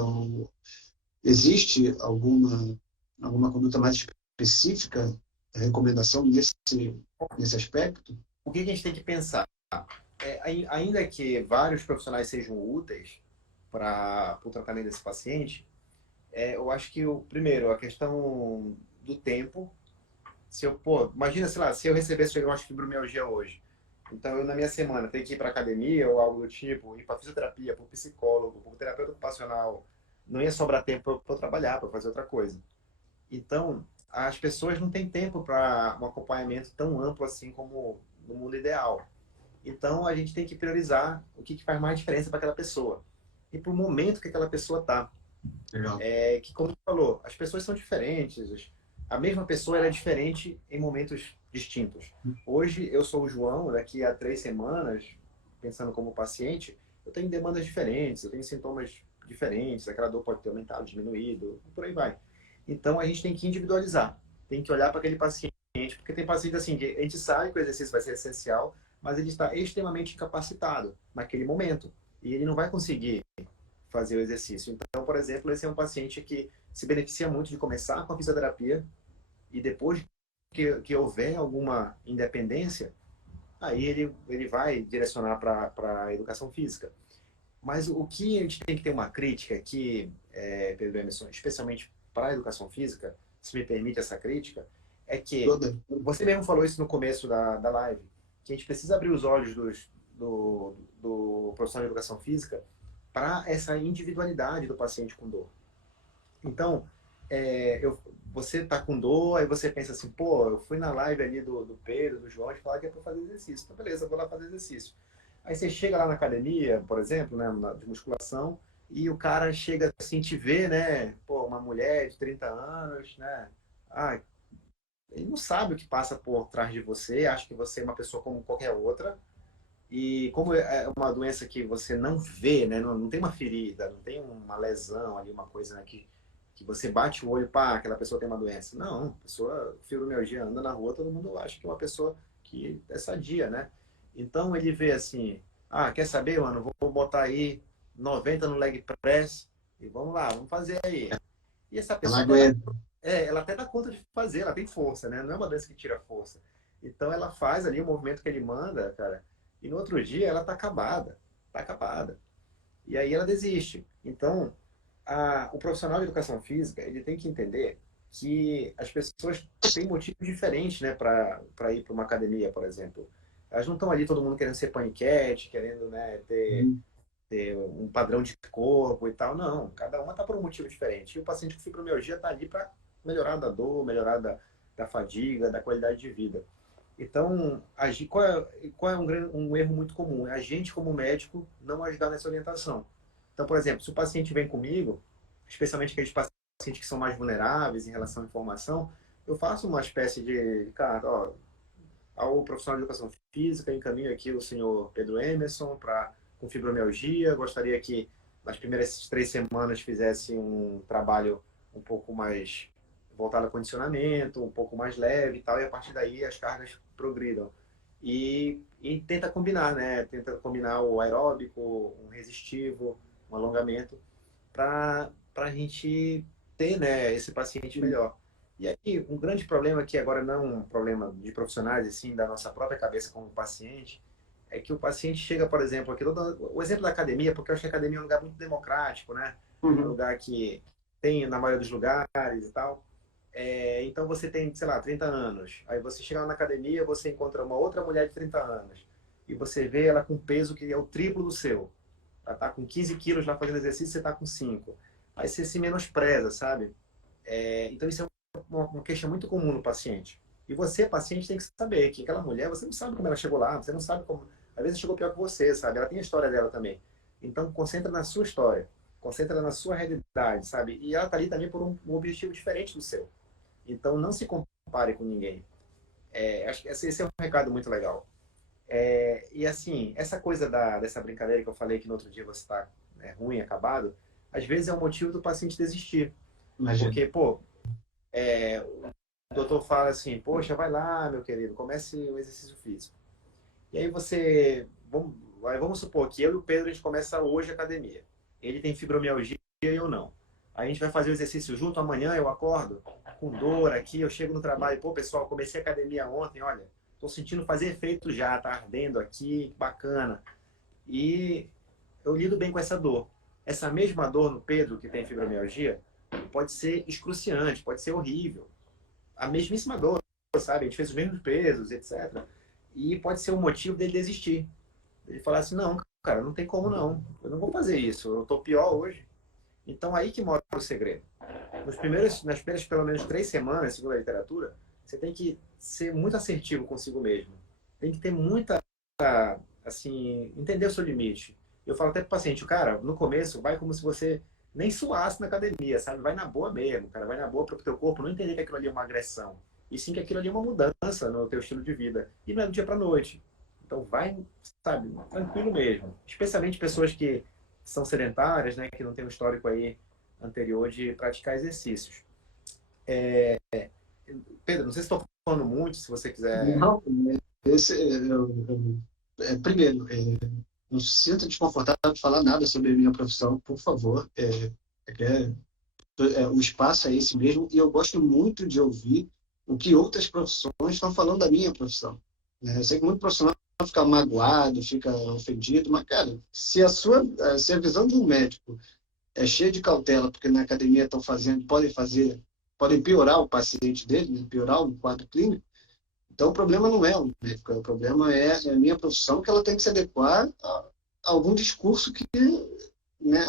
existe alguma conduta mais específica, recomendação nesse aspecto? o que a gente tem que pensar? Ainda que vários profissionais sejam úteis para o tratamento desse paciente, eu acho que, primeiro, a questão do tempo. Se eu, pô, imagina, sei lá, se eu recebesse diagnóstico de fibromialgia hoje, então eu na minha semana tenho que ir para academia ou algo do tipo, ir para fisioterapia, para psicólogo, para terapeuta ocupacional, não ia sobrar tempo para eu trabalhar, para fazer outra coisa. Então, as pessoas não têm tempo para um acompanhamento tão amplo assim como no mundo ideal. Então, a gente tem que priorizar o que faz mais diferença para aquela pessoa e para o momento que aquela pessoa está. Legal. Que, como você falou, as pessoas são diferentes. A mesma pessoa é diferente em momentos distintos. Hoje eu sou o João, daqui a 3 semanas, pensando como paciente, eu tenho demandas diferentes, eu tenho sintomas diferentes, aquela dor pode ter aumentado, diminuído, e por aí vai. Então a gente tem que individualizar, tem que olhar para aquele paciente, porque tem paciente assim, que a gente sabe que o exercício vai ser essencial, mas ele está extremamente incapacitado naquele momento. E ele não vai conseguir fazer o exercício. Então, por exemplo, esse é um paciente que se beneficia muito de começar com a fisioterapia e depois que houver alguma independência, aí ele vai direcionar para a educação física. Mas o que a gente tem que ter uma crítica aqui, Pedro Emerson, especialmente para a educação física, se me permite essa crítica, é que Toda. você mesmo falou isso no começo da live, que a gente precisa abrir os olhos do profissional de educação física para essa individualidade do paciente com dor. Então, você tá com dor, aí você pensa assim, pô, eu fui na live ali do Pedro, do João, e falaram que é pra fazer exercício. Então, beleza, eu vou lá fazer exercício. Aí você chega lá na academia, por exemplo, né, de musculação, e o cara chega assim, te vê, né, pô, uma mulher de 30 anos, né, ah, ele não sabe o que passa por trás de você, acha que você é uma pessoa como qualquer outra, e como é uma doença que você não vê, né? Não tem uma ferida, não tem uma lesão ali, uma coisa, né, que você bate o olho, pá, aquela pessoa tem uma doença. Não, a pessoa, fibromialgia, anda na rua, todo mundo acha que é uma pessoa que é sadia, né? Então ele vê assim, ah, quer saber, mano, vou botar aí 90 no leg press e vamos lá, vamos fazer aí. E essa Ela pessoa até dá, aguenta. ela até dá conta de fazer, ela tem força, né? Não é uma doença que tira força. Então ela faz ali o movimento que ele manda, cara, e no outro dia ela tá acabada, tá acabada. E aí ela desiste. Então, o profissional de educação física, ele tem que entender que as pessoas têm motivos diferentes, né, para ir para uma academia, por exemplo. Elas não estão ali todo mundo querendo ser paniquete, querendo, né, ter um padrão de corpo e tal. Não, cada uma está por um motivo diferente. E o paciente com fibromialgia está ali para melhorar da dor, melhorar da fadiga, da qualidade de vida. Então, qual é um erro muito comum? É a gente, como médico, não ajudar nessa orientação. Então, por exemplo, se o paciente vem comigo, especialmente aqueles pacientes que são mais vulneráveis em relação à informação, eu faço uma espécie de, cara, ó, ao profissional de educação física, encaminho aqui o senhor Pedro Emerson com fibromialgia. Gostaria que nas primeiras 3 semanas fizesse um trabalho um pouco mais voltado a condicionamento, um pouco mais leve e tal, e a partir daí as cargas progridam. E tenta combinar, né? Tenta combinar o aeróbico, um resistivo, um alongamento, para a gente ter, né, esse paciente melhor. E aí, um grande problema que agora não é um problema de profissionais, e sim da nossa própria cabeça como paciente, é que o paciente chega, por exemplo, aqui, o exemplo da academia, porque eu acho que a academia é um lugar muito democrático, né? É um Uhum. lugar que tem na maioria dos lugares e tal. Então você tem, sei lá, 30 anos. Aí você chega lá na academia, você encontra uma outra mulher de 30 anos. E você vê ela com peso que é o triplo do seu. Ela tá com 15 quilos lá fazendo exercício, você tá com 5. Aí você se menospreza, sabe? Então isso é uma queixa muito comum no paciente. E você, paciente, tem que saber que aquela mulher, você não sabe como ela chegou lá, você não sabe como. Às vezes chegou pior que você, sabe? Ela tem a história dela também. Então concentra na sua história, concentra na sua realidade, sabe? E ela tá ali também por um objetivo diferente do seu. Então não se compare com ninguém. Acho que esse é um recado muito legal. E assim, essa coisa dessa brincadeira que eu falei que no outro dia você está ruim, acabado, às vezes é um motivo do paciente desistir. Imagina. Porque, pô, o doutor fala assim, poxa, vai lá, meu querido, comece o exercício físico. E aí vamos supor que eu e o Pedro, a gente começa hoje a academia. Ele tem fibromialgia e eu não. Aí a gente vai fazer o exercício junto, amanhã eu acordo com dor aqui, eu chego no trabalho, pô, pessoal, comecei a academia ontem, olha, tô sentindo fazer efeito já, tá ardendo aqui, bacana. E eu lido bem com essa dor. Essa mesma dor no Pedro, que tem fibromialgia, pode ser excruciante, pode ser horrível. A mesmíssima dor, sabe? A gente fez os mesmos pesos, etc. E pode ser um motivo dele desistir. Ele falar assim, não, cara, não tem como não. Eu não vou fazer isso, eu tô pior hoje. Então aí que mora o segredo. Nas primeiras pelo menos 3 semanas, segundo a literatura, você tem que ser muito assertivo consigo mesmo. Tem que ter muita, assim, entender o seu limite. Eu falo até pro paciente, cara, no começo vai como se você nem suasse na academia, sabe? Vai na boa mesmo, cara, vai na boa para o teu corpo não entender que aquilo ali é uma agressão. E sim que aquilo ali é uma mudança no teu estilo de vida. E não é do dia para noite. Então vai, sabe, tranquilo mesmo. Especialmente pessoas que são sedentárias, né, que não tem um histórico aí anterior de praticar exercícios. Pedro, não sei se estou falando muito, se você quiser. Não, esse, primeiro, não se sinta desconfortável de falar nada sobre a minha profissão, por favor. O espaço é esse mesmo e eu gosto muito de ouvir o que outras profissões estão falando da minha profissão. Né? Eu sei que muito profissional fica magoado, fica ofendido, mas, cara, se a visão de um médico é cheia de cautela, porque na academia estão fazendo, podem piorar o paciente dele, né? Piorar o quadro clínico, então o problema não é o médico, o problema é a minha profissão, que ela tem que se adequar a algum discurso que, né,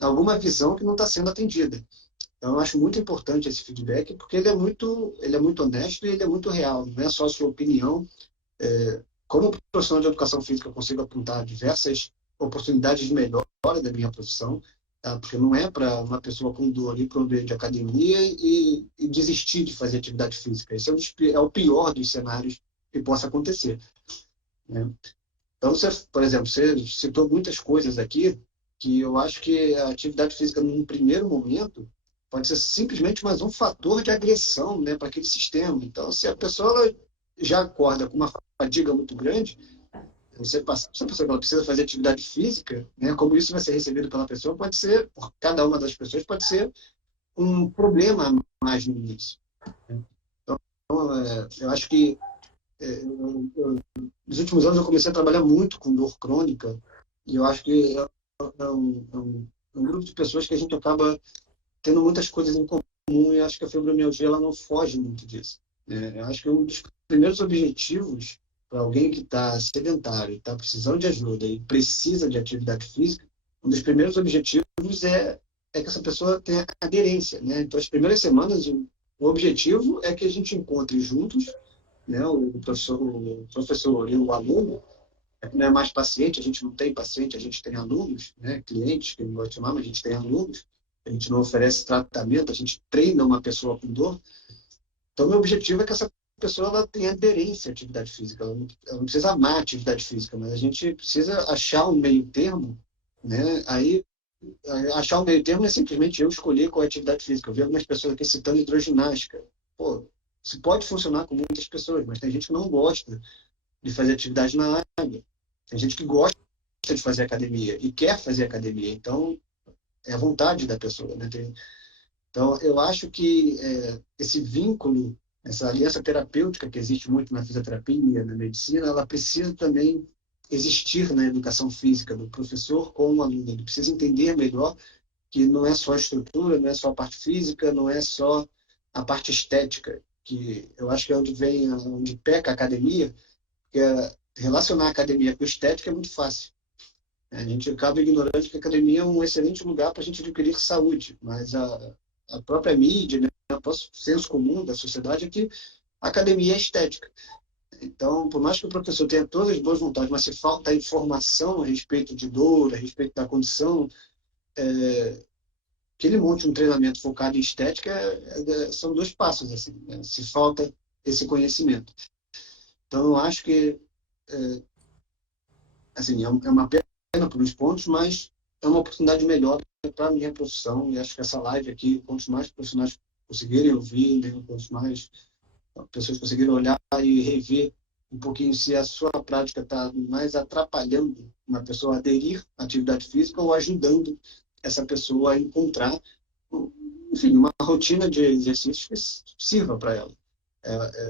alguma visão que não está sendo atendida. Então, eu acho muito importante esse feedback, porque ele é muito honesto e ele é muito real. Não é só a sua opinião. Como profissional de educação física, eu consigo apontar diversas oportunidades de melhora da minha profissão, tá? Porque não é para uma pessoa com dor ir para o ambiente de academia e desistir de fazer atividade física. Esse é o pior dos cenários que possa acontecer, né? Então, você, por exemplo, você citou muitas coisas aqui que eu acho que a atividade física, num primeiro momento, pode ser simplesmente mais um fator de agressão, né, para aquele sistema. Então, se a pessoa ela já acorda com uma fadiga muito grande, você passa, se a pessoa ela precisa fazer atividade física, né, como isso vai ser recebido pela pessoa, pode ser, por cada uma das pessoas, pode ser um problema a mais no início, né? Eu acho que nos últimos anos eu comecei a trabalhar muito com dor crônica e eu acho que é um grupo de pessoas que a gente acaba tendo muitas coisas em comum e eu acho que a fibromialgia ela não foge muito disso, né? Eu acho que um dos primeiros objetivos para alguém que está sedentário, está precisando de ajuda e precisa de atividade física, um dos primeiros objetivos é que essa pessoa tenha aderência, né? Então, as primeiras semanas, o objetivo é que a gente encontre juntos, né, o professor e o aluno, não é mais paciente, a gente não tem paciente, a gente tem alunos, né, clientes, que eu não gosto de chamar, mas a gente tem alunos, a gente não oferece tratamento, a gente treina uma pessoa com dor. Então, meu objetivo é que essa pessoa ela tenha aderência à atividade física, ela não precisa amar a atividade física, mas a gente precisa achar um meio termo, né, aí achar o meio termo é simplesmente eu escolher qual é a atividade física. Eu vi algumas pessoas aqui citando hidroginástica. Pô, isso pode funcionar com muitas pessoas, mas tem gente que não gosta de fazer atividade na água. Tem gente que gosta de fazer academia e quer fazer academia. Então, é a vontade da pessoa, né? Então, eu acho que esse vínculo, essa aliança terapêutica que existe muito na fisioterapia, na medicina, ela precisa também existir na educação física, do professor com o aluno. Ele precisa entender melhor que não é só a estrutura, não é só a parte física, não é só a parte estética, que eu acho que é onde vem, onde peca a academia, que é relacionar a academia com a estética é muito fácil. A gente acaba ignorando que a academia é um excelente lugar para a gente adquirir saúde, mas a própria mídia, né, o próprio senso comum da sociedade é que a academia é estética. Então, por mais que o professor tenha todas as boas vontades, mas se falta informação a respeito de dor, a respeito da condição, que ele monte um treinamento focado em estética são dois passos, assim, né? Se falta esse conhecimento. Então, eu acho que assim, é uma pena por uns pontos, mas é uma oportunidade melhor para a minha profissão. E acho que essa live aqui, quantos mais profissionais conseguirem ouvir, né, quantos mais pessoas conseguirem olhar e rever um pouquinho se a sua prática está mais atrapalhando uma pessoa a aderir à atividade física ou ajudando essa pessoa a encontrar, enfim, uma rotina de exercícios que sirva para ela.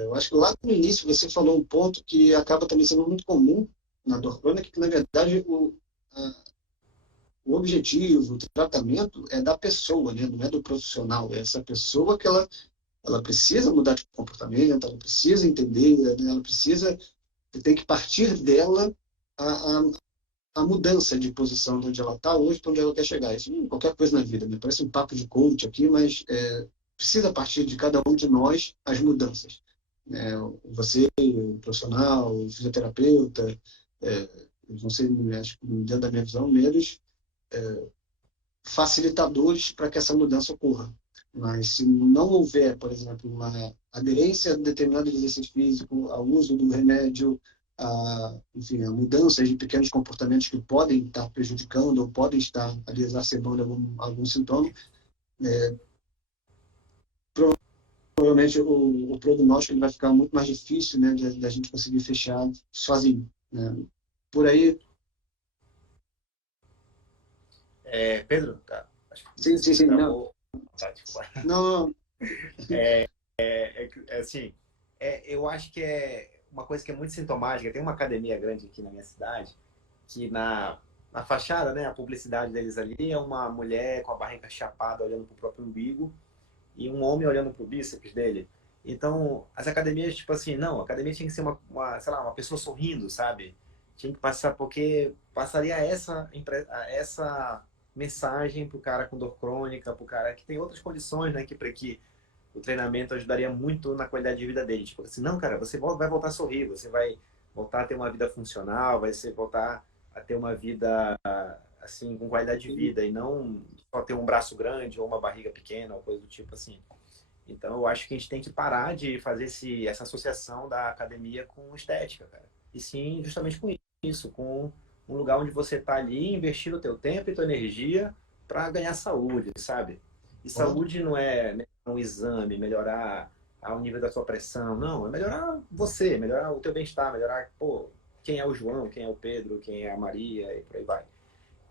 Eu acho que lá no início você falou um ponto que acaba também sendo muito comum na dor crônica, que na verdade o objetivo, o tratamento é da pessoa, né? Não é do profissional. É essa pessoa que ela precisa mudar de comportamento, ela precisa entender, né? Ela precisa, tem que partir dela a, a, a mudança de posição de onde ela está hoje para onde ela quer chegar. Isso em qualquer coisa na vida, né? Parece um papo de coach aqui, mas precisa partir de cada um de nós as mudanças, né? Você, o profissional, o fisioterapeuta, vão ser, acho, dentro da minha visão, meros facilitadores para que essa mudança ocorra. Mas se não houver, por exemplo, uma aderência a determinado exercício físico, ao uso do remédio, enfim, a mudança de pequenos comportamentos que podem estar prejudicando ou podem estar ali exacerbando algum sintoma, provavelmente o prognóstico ele vai ficar muito mais difícil, né, da gente conseguir fechar sozinho, né? Por aí. Pedro, tá? Não sei Sim, se sim, você sim, não. travou. Tá, desculpa. Não, não. Assim, eu acho que é uma coisa que é muito sintomática. Tem uma academia grande aqui na minha cidade, que na fachada, né, a publicidade deles ali é uma mulher com a barriga chapada olhando para o próprio umbigo e um homem olhando para o bíceps dele. Então, as academias, tipo assim, não, a academia tinha que ser sei lá, uma pessoa sorrindo, sabe? Tinha que passar, porque passaria essa mensagem para o cara com dor crônica, para o cara que tem outras condições, né, que o treinamento ajudaria muito na qualidade de vida dele. Tipo assim, não, cara, você vai voltar a sorrir, você vai voltar a ter uma vida funcional, voltar a ter uma vida assim com qualidade de vida e não só ter um braço grande ou uma barriga pequena ou coisa do tipo assim. Então eu acho que a gente tem que parar de fazer essa associação da academia com estética, cara. E sim, justamente com isso, com um lugar onde você está ali investindo o teu tempo e tua energia para ganhar saúde, sabe? E saúde não é um exame, melhorar o nível da sua pressão, não, é melhorar você, melhorar o teu bem-estar, melhorar, pô, quem é o João, quem é o Pedro, quem é a Maria e por aí vai.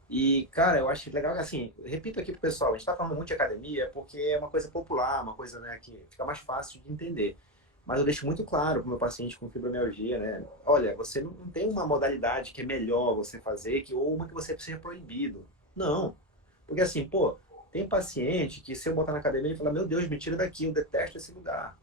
E, cara, eu acho legal, assim, repito aqui pro pessoal, a gente tá falando muito de academia porque é uma coisa popular, uma coisa, né, que fica mais fácil de entender. Mas eu deixo muito claro pro meu paciente com fibromialgia, né, olha, você não tem uma modalidade que é melhor você fazer ou uma que você seja proibido. Não. Porque, assim, pô, tem paciente que se eu botar na academia, ele fala, meu Deus, me tira daqui, eu detesto esse lugar.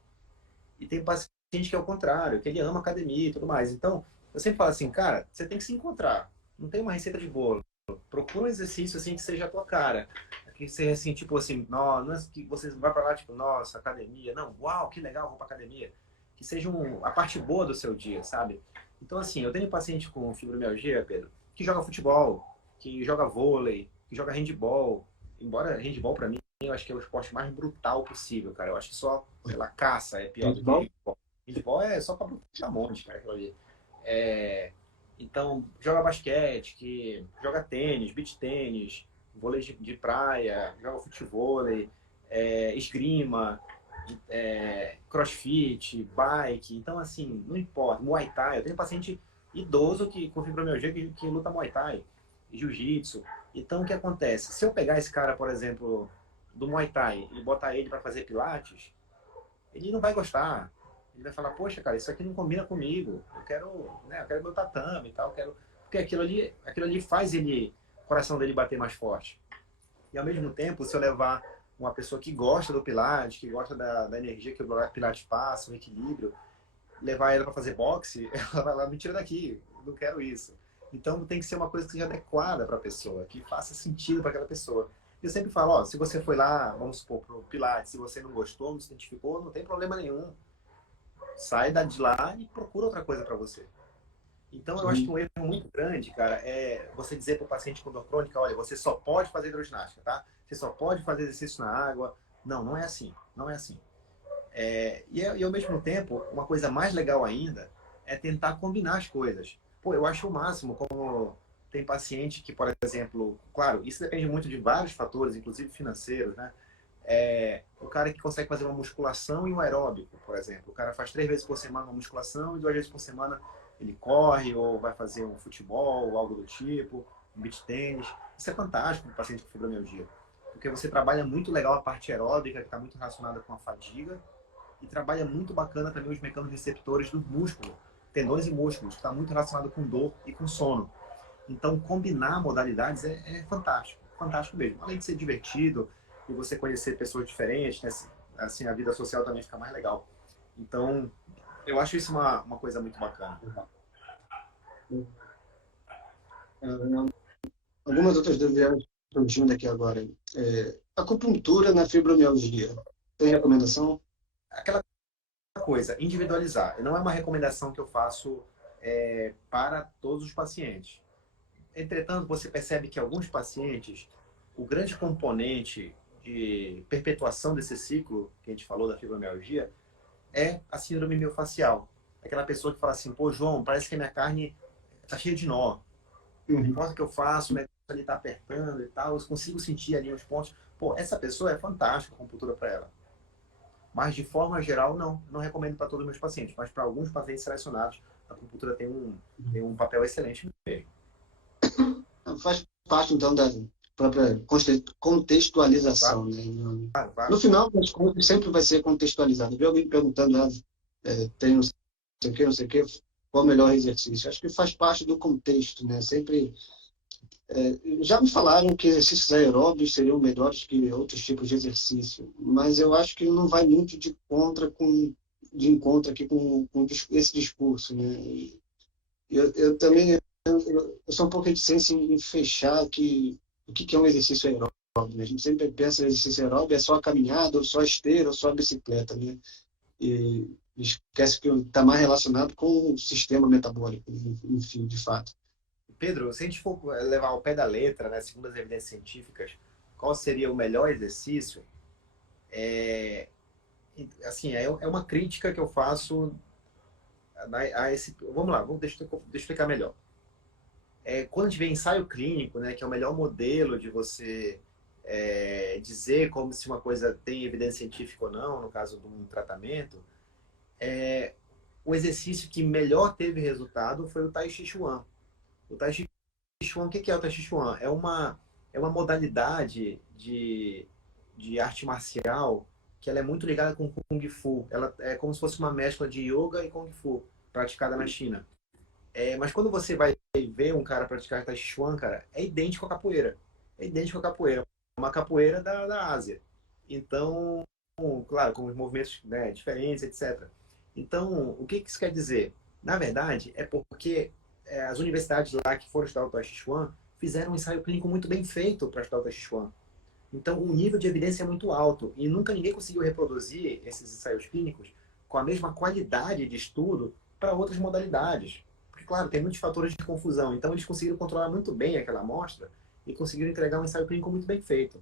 E tem paciente que é o contrário, que ele ama academia e tudo mais. Então, eu sempre falo assim, cara, você tem que se encontrar. Não tem uma receita de bolo. Procura um exercício assim que seja a tua cara. Que seja assim, tipo assim, não é que você vai pra lá, tipo, nossa, academia. Não, uau, que legal, vou pra academia. Que seja a parte boa do seu dia, sabe? Então, assim, eu tenho paciente com fibromialgia, Pedro, que joga futebol, que joga vôlei, que joga handball. Embora handball, pra mim, eu acho que é o esporte mais brutal possível, cara. Eu acho que só, sei lá, caça é pior do que Handball? handball. Handball é só pra brutar monte, cara, aquilo ali. É, então, joga basquete, joga tênis, beach tênis, vôlei de praia, joga futevôlei, esgrima, crossfit, bike. Então, assim, não importa. Muay Thai. Eu tenho paciente idoso com fibromialgia que luta Muay Thai, jiu-jitsu. Então, o que acontece? Se eu pegar esse cara, por exemplo, do Muay Thai e botar ele para fazer pilates, ele não vai gostar. Ele vai falar, poxa, cara, isso aqui não combina comigo. Eu quero meu tatame e tal, porque aquilo ali faz o coração dele bater mais forte. E ao mesmo tempo, se eu levar uma pessoa que gosta do Pilates, que gosta da energia que o Pilates passa, o equilíbrio, levar ela para fazer boxe, ela vai lá, me tira daqui, eu não quero isso. Então tem que ser uma coisa que seja adequada para a pessoa, que faça sentido para aquela pessoa. Eu sempre falo, ó, se você foi lá, vamos supor, pro Pilates, se você não gostou, não se identificou, não tem problema nenhum. Sai de lá e procura outra coisa para você. Então, eu acho que um erro muito grande, cara, é você dizer para o paciente com dor crônica, olha, você só pode fazer hidroginástica, tá? Você só pode fazer exercício na água. Não, não é assim. Não é assim. E ao mesmo tempo, uma coisa mais legal ainda é tentar combinar as coisas. Pô, eu acho o máximo como tem paciente que, por exemplo, claro, isso depende muito de vários fatores, inclusive financeiros, né? O cara que consegue fazer uma musculação e um aeróbico, por exemplo. O cara faz 3 vezes por semana uma musculação e 2 vezes por semana ele corre ou vai fazer um futebol ou algo do tipo, um beach tênis. Isso é fantástico para o paciente com fibromialgia, porque você trabalha muito legal a parte aeróbica, que está muito relacionada com a fadiga, e trabalha muito bacana também os mecanorreceptores do músculo, tendões e músculos, que está muito relacionado com dor e com sono. Então, combinar modalidades é fantástico, fantástico mesmo. Além de ser divertido e você conhecer pessoas diferentes, né? Assim, a vida social também fica mais legal. Então, eu acho isso uma coisa muito bacana. Algumas outras dúvidas surgindo aqui agora. Acupuntura na fibromialgia. Tem recomendação? Aquela coisa, individualizar. Não é uma recomendação que eu faço para todos os pacientes. Entretanto, você percebe que alguns pacientes, o grande componente de perpetuação desse ciclo, que a gente falou da fibromialgia, é a síndrome miofascial. Aquela pessoa que fala assim, pô, João, parece que a minha carne tá cheia de nó. Não importa o que eu faço, o negócio ali tá apertando e tal, eu consigo sentir ali os pontos. Pô, essa pessoa é fantástica a acupuntura para ela. Mas, de forma geral, não recomendo para todos os meus pacientes. Mas, para alguns pacientes selecionados, a acupuntura tem um papel excelente mesmo. Faz parte, então, da própria contextualização, né? No final das contas, sempre vai ser contextualizado. Eu vi alguém perguntando, tem não sei o que, qual o melhor exercício? Acho que faz parte do contexto, né? Sempre... já me falaram que exercícios aeróbicos seriam melhores que outros tipos de exercício, mas eu acho que não vai muito de encontro aqui com esse discurso, né? Eu também eu sou um pouco reticente em fechar que o que é um exercício aeróbio, né? A gente sempre pensa em exercício aeróbio, é só a caminhada, ou só a esteira, ou só a bicicleta, né? E esquece que está mais relacionado com o sistema metabólico, enfim, de fato. Pedro, se a gente for levar ao pé da letra, né, segundo as evidências científicas, qual seria o melhor exercício? Assim, é uma crítica que eu faço a esse. Vamos lá, deixa eu explicar melhor. Quando a gente vê ensaio clínico, né, que é o melhor modelo de você dizer como se uma coisa tem evidência científica ou não, no caso de um tratamento, o exercício que melhor teve resultado foi o Tai Chi Chuan. O Tai Chi Chuan, o que é o Tai Chi Chuan? É uma modalidade de arte marcial que ela é muito ligada com Kung Fu. Ela é como se fosse uma mescla de yoga e Kung Fu, praticada na China. Mas quando você vai ver um cara praticar Tai Chi Chuan, cara, é idêntico à capoeira. É idêntico à capoeira. É uma capoeira da Ásia. Então, claro, com os movimentos, né, diferentes, etc. Então, o que isso quer dizer? Na verdade, é porque as universidades lá que foram estudar o Tai Chi Chuan fizeram um ensaio clínico muito bem feito para estudar o Tai Chi Chuan. Então, o nível de evidência é muito alto e nunca ninguém conseguiu reproduzir esses ensaios clínicos com a mesma qualidade de estudo para outras modalidades. Porque, claro, tem muitos fatores de confusão. Então, eles conseguiram controlar muito bem aquela amostra e conseguiram entregar um ensaio clínico muito bem feito.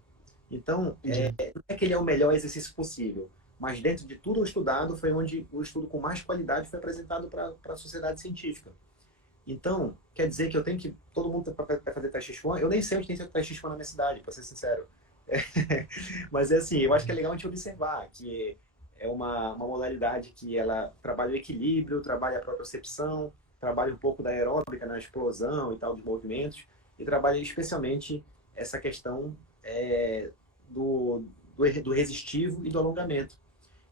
Então, não é que ele é o melhor exercício possível, mas dentro de tudo o estudado foi onde o estudo com mais qualidade foi apresentado para a sociedade científica. Então, quer dizer que eu tenho que... Todo mundo para fazer Tai Chi Chuan? Eu nem sei onde tem Tai Chi Chuan na minha cidade, para ser sincero. Mas é assim, eu acho que é legal a gente observar que é uma modalidade que ela trabalha o equilíbrio, trabalha a propriocepção, trabalha um pouco da aeróbica na explosão e tal de movimentos, e trabalha especialmente essa questão do resistivo e do alongamento.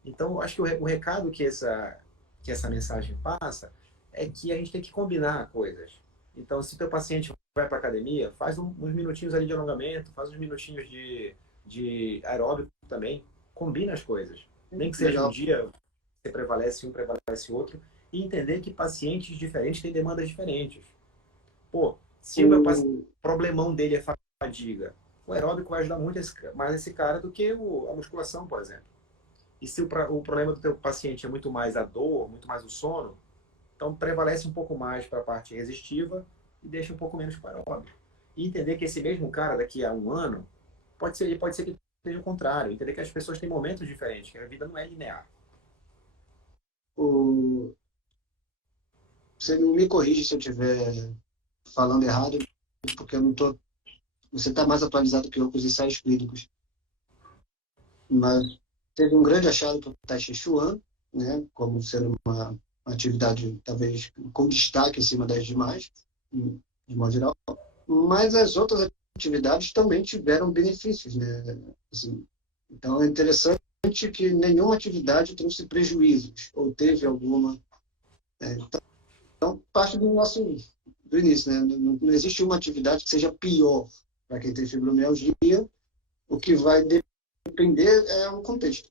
Então, eu acho que o recado que essa mensagem passa é que a gente tem que combinar coisas. Então, se o teu paciente vai para academia, faz uns minutinhos ali de alongamento, faz uns minutinhos de aeróbico também, combina as coisas. Nem que seja um dia você prevalece um, prevalece outro, e entender que pacientes diferentes têm demandas diferentes. Pô, se o meu paciente, o problemão dele é fadiga, o aeróbico vai ajudar muito mais esse cara do que a musculação, por exemplo. E se o problema do teu paciente é muito mais a dor, muito mais o sono, então prevalece um pouco mais para a parte resistiva e deixa um pouco menos para o aeróbico. E entender que esse mesmo cara daqui a um ano pode ser que seja o contrário. Entender que as pessoas têm momentos diferentes, que a vida não é linear. Você não me corrige se eu estiver falando errado, porque eu não tô... Você está mais atualizado que eu com os ensaios clínicos. Mas teve um grande achado para o Tai Chi Chuan, né, como sendo uma atividade talvez com destaque em cima das demais, de modo geral. Mas as outras atividades também tiveram benefícios, né? Assim, então é interessante que nenhuma atividade trouxe prejuízos, ou teve alguma. Então, parte do início, né? Não existe uma atividade que seja pior para quem tem fibromialgia. O que vai depender é o contexto.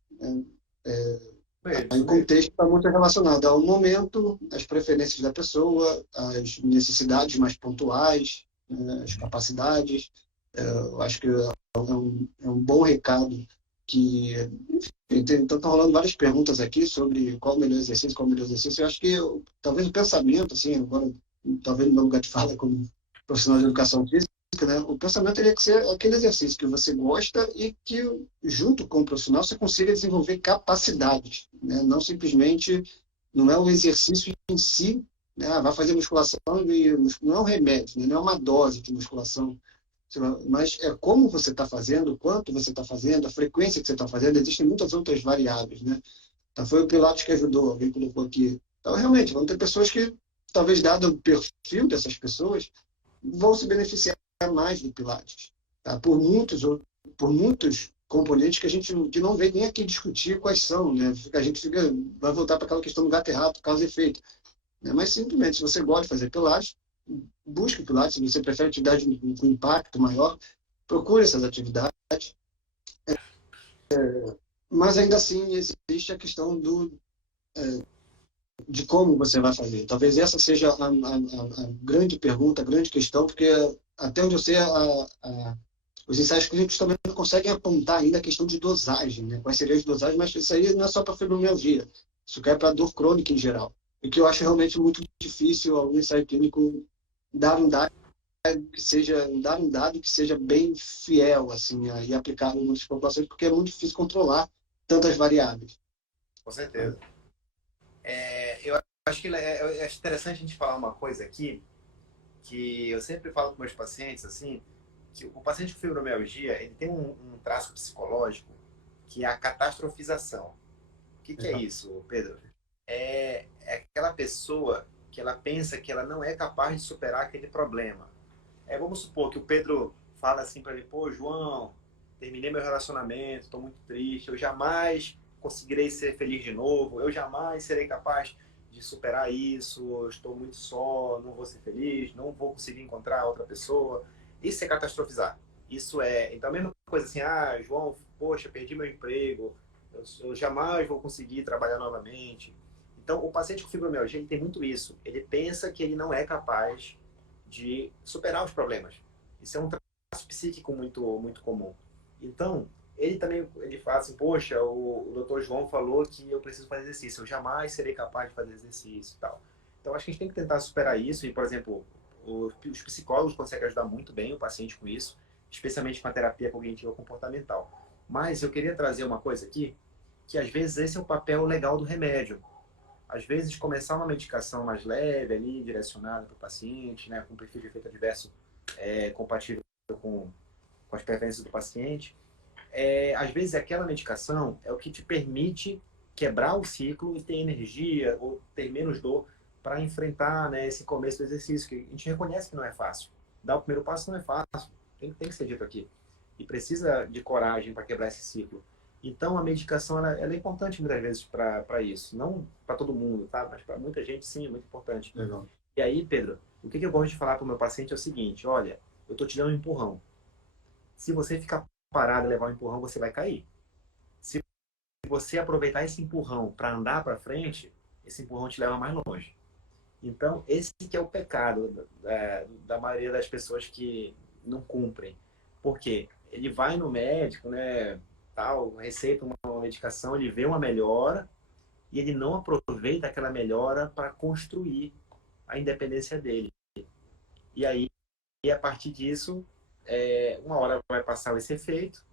O contexto está muito relacionado ao momento, às preferências da pessoa, às necessidades mais pontuais, as capacidades. Eu acho que é um bom recado que... Então, estão rolando várias perguntas aqui sobre qual o melhor exercício, qual o melhor exercício. Eu acho que talvez o pensamento, assim, agora, talvez no meu lugar de fala como profissional de educação física, né, o pensamento teria que ser aquele exercício que você gosta e que, junto com o profissional, você consiga desenvolver capacidades, né? Não simplesmente, não é o exercício em si, né? Vai fazer musculação e não é um remédio, né? Não é uma dose de musculação, mas é como você está fazendo, quanto você está fazendo, a frequência que você está fazendo. Existem muitas outras variáveis, né? Então, foi o Pilates que ajudou, alguém colocou aqui. Então, realmente, vão ter pessoas que, talvez dado o perfil dessas pessoas, vão se beneficiar mais do Pilates, tá? Por muitos componentes que a gente que não vem nem aqui discutir quais são, né? A gente vai voltar para aquela questão do gato e rato, causa e efeito, né? Mas simplesmente, se você gosta de fazer Pilates, busque o Pilates. Se você prefere atividade com impacto maior, procure essas atividades. Mas ainda assim existe a questão de como você vai fazer. Talvez essa seja a grande pergunta, a grande questão, porque até onde eu sei, os ensaios clínicos também não conseguem apontar ainda a questão de dosagem, né? Quais seriam as dosagens, mas isso aí não é só para fibromialgia, isso é para dor crônica em geral. O que eu acho realmente muito difícil algum ensaio clínico dar um dado que seja bem fiel assim, e aplicável em muitas populações, porque é muito difícil controlar tantas variáveis. Com certeza. Eu acho que é interessante a gente falar uma coisa aqui, que eu sempre falo com meus pacientes, assim, que o paciente com fibromialgia, ele tem um traço psicológico que é a catastrofização. O que é isso, Pedro? É aquela pessoa que ela pensa que ela não é capaz de superar aquele problema. Vamos supor que o Pedro fala assim para ele, pô, João, terminei meu relacionamento, estou muito triste, eu jamais conseguirei ser feliz de novo, eu jamais serei capaz de superar isso, eu estou muito só, não vou ser feliz, não vou conseguir encontrar outra pessoa. Isso é catastrofizar. Isso é... Então, a mesma coisa assim, ah, João, poxa, perdi meu emprego, eu jamais vou conseguir trabalhar novamente. Então, o paciente com fibromialgia, ele tem muito isso. Ele pensa que ele não é capaz de superar os problemas. Isso é um traço psíquico muito comum. Então, ele fala assim, poxa, o doutor João falou que eu preciso fazer exercício, eu jamais serei capaz de fazer exercício e tal. Então, acho que a gente tem que tentar superar isso e, por exemplo, os psicólogos conseguem ajudar muito bem o paciente com isso, especialmente com a terapia cognitiva comportamental. Mas eu queria trazer uma coisa aqui, que às vezes esse é o papel legal do remédio. Às vezes, começar uma medicação mais leve ali, direcionada para o paciente, né, com perfil de efeito adverso compatível com as preferências do paciente. Às vezes, aquela medicação é o que te permite quebrar o ciclo e ter energia ou ter menos dor para enfrentar, né, esse começo do exercício, que a gente reconhece que não é fácil. Dar o primeiro passo não é fácil, tem que ser dito aqui. E precisa de coragem para quebrar esse ciclo. Então, a medicação ela é importante muitas vezes para isso. Não para todo mundo, tá? Mas para muita gente, sim, é muito importante. Legal. E aí, Pedro, o que eu gosto de falar para o meu paciente é o seguinte, olha, eu estou te dando um empurrão. Se você ficar parado e levar um empurrão, você vai cair. Se você aproveitar esse empurrão para andar para frente, esse empurrão te leva mais longe. Então, esse que é o pecado da maioria das pessoas que não cumprem. Por quê? Ele vai no médico, né, tal, receita uma medicação, ele vê uma melhora e ele não aproveita aquela melhora para construir a independência dele. E aí, a partir disso, uma hora vai passar esse efeito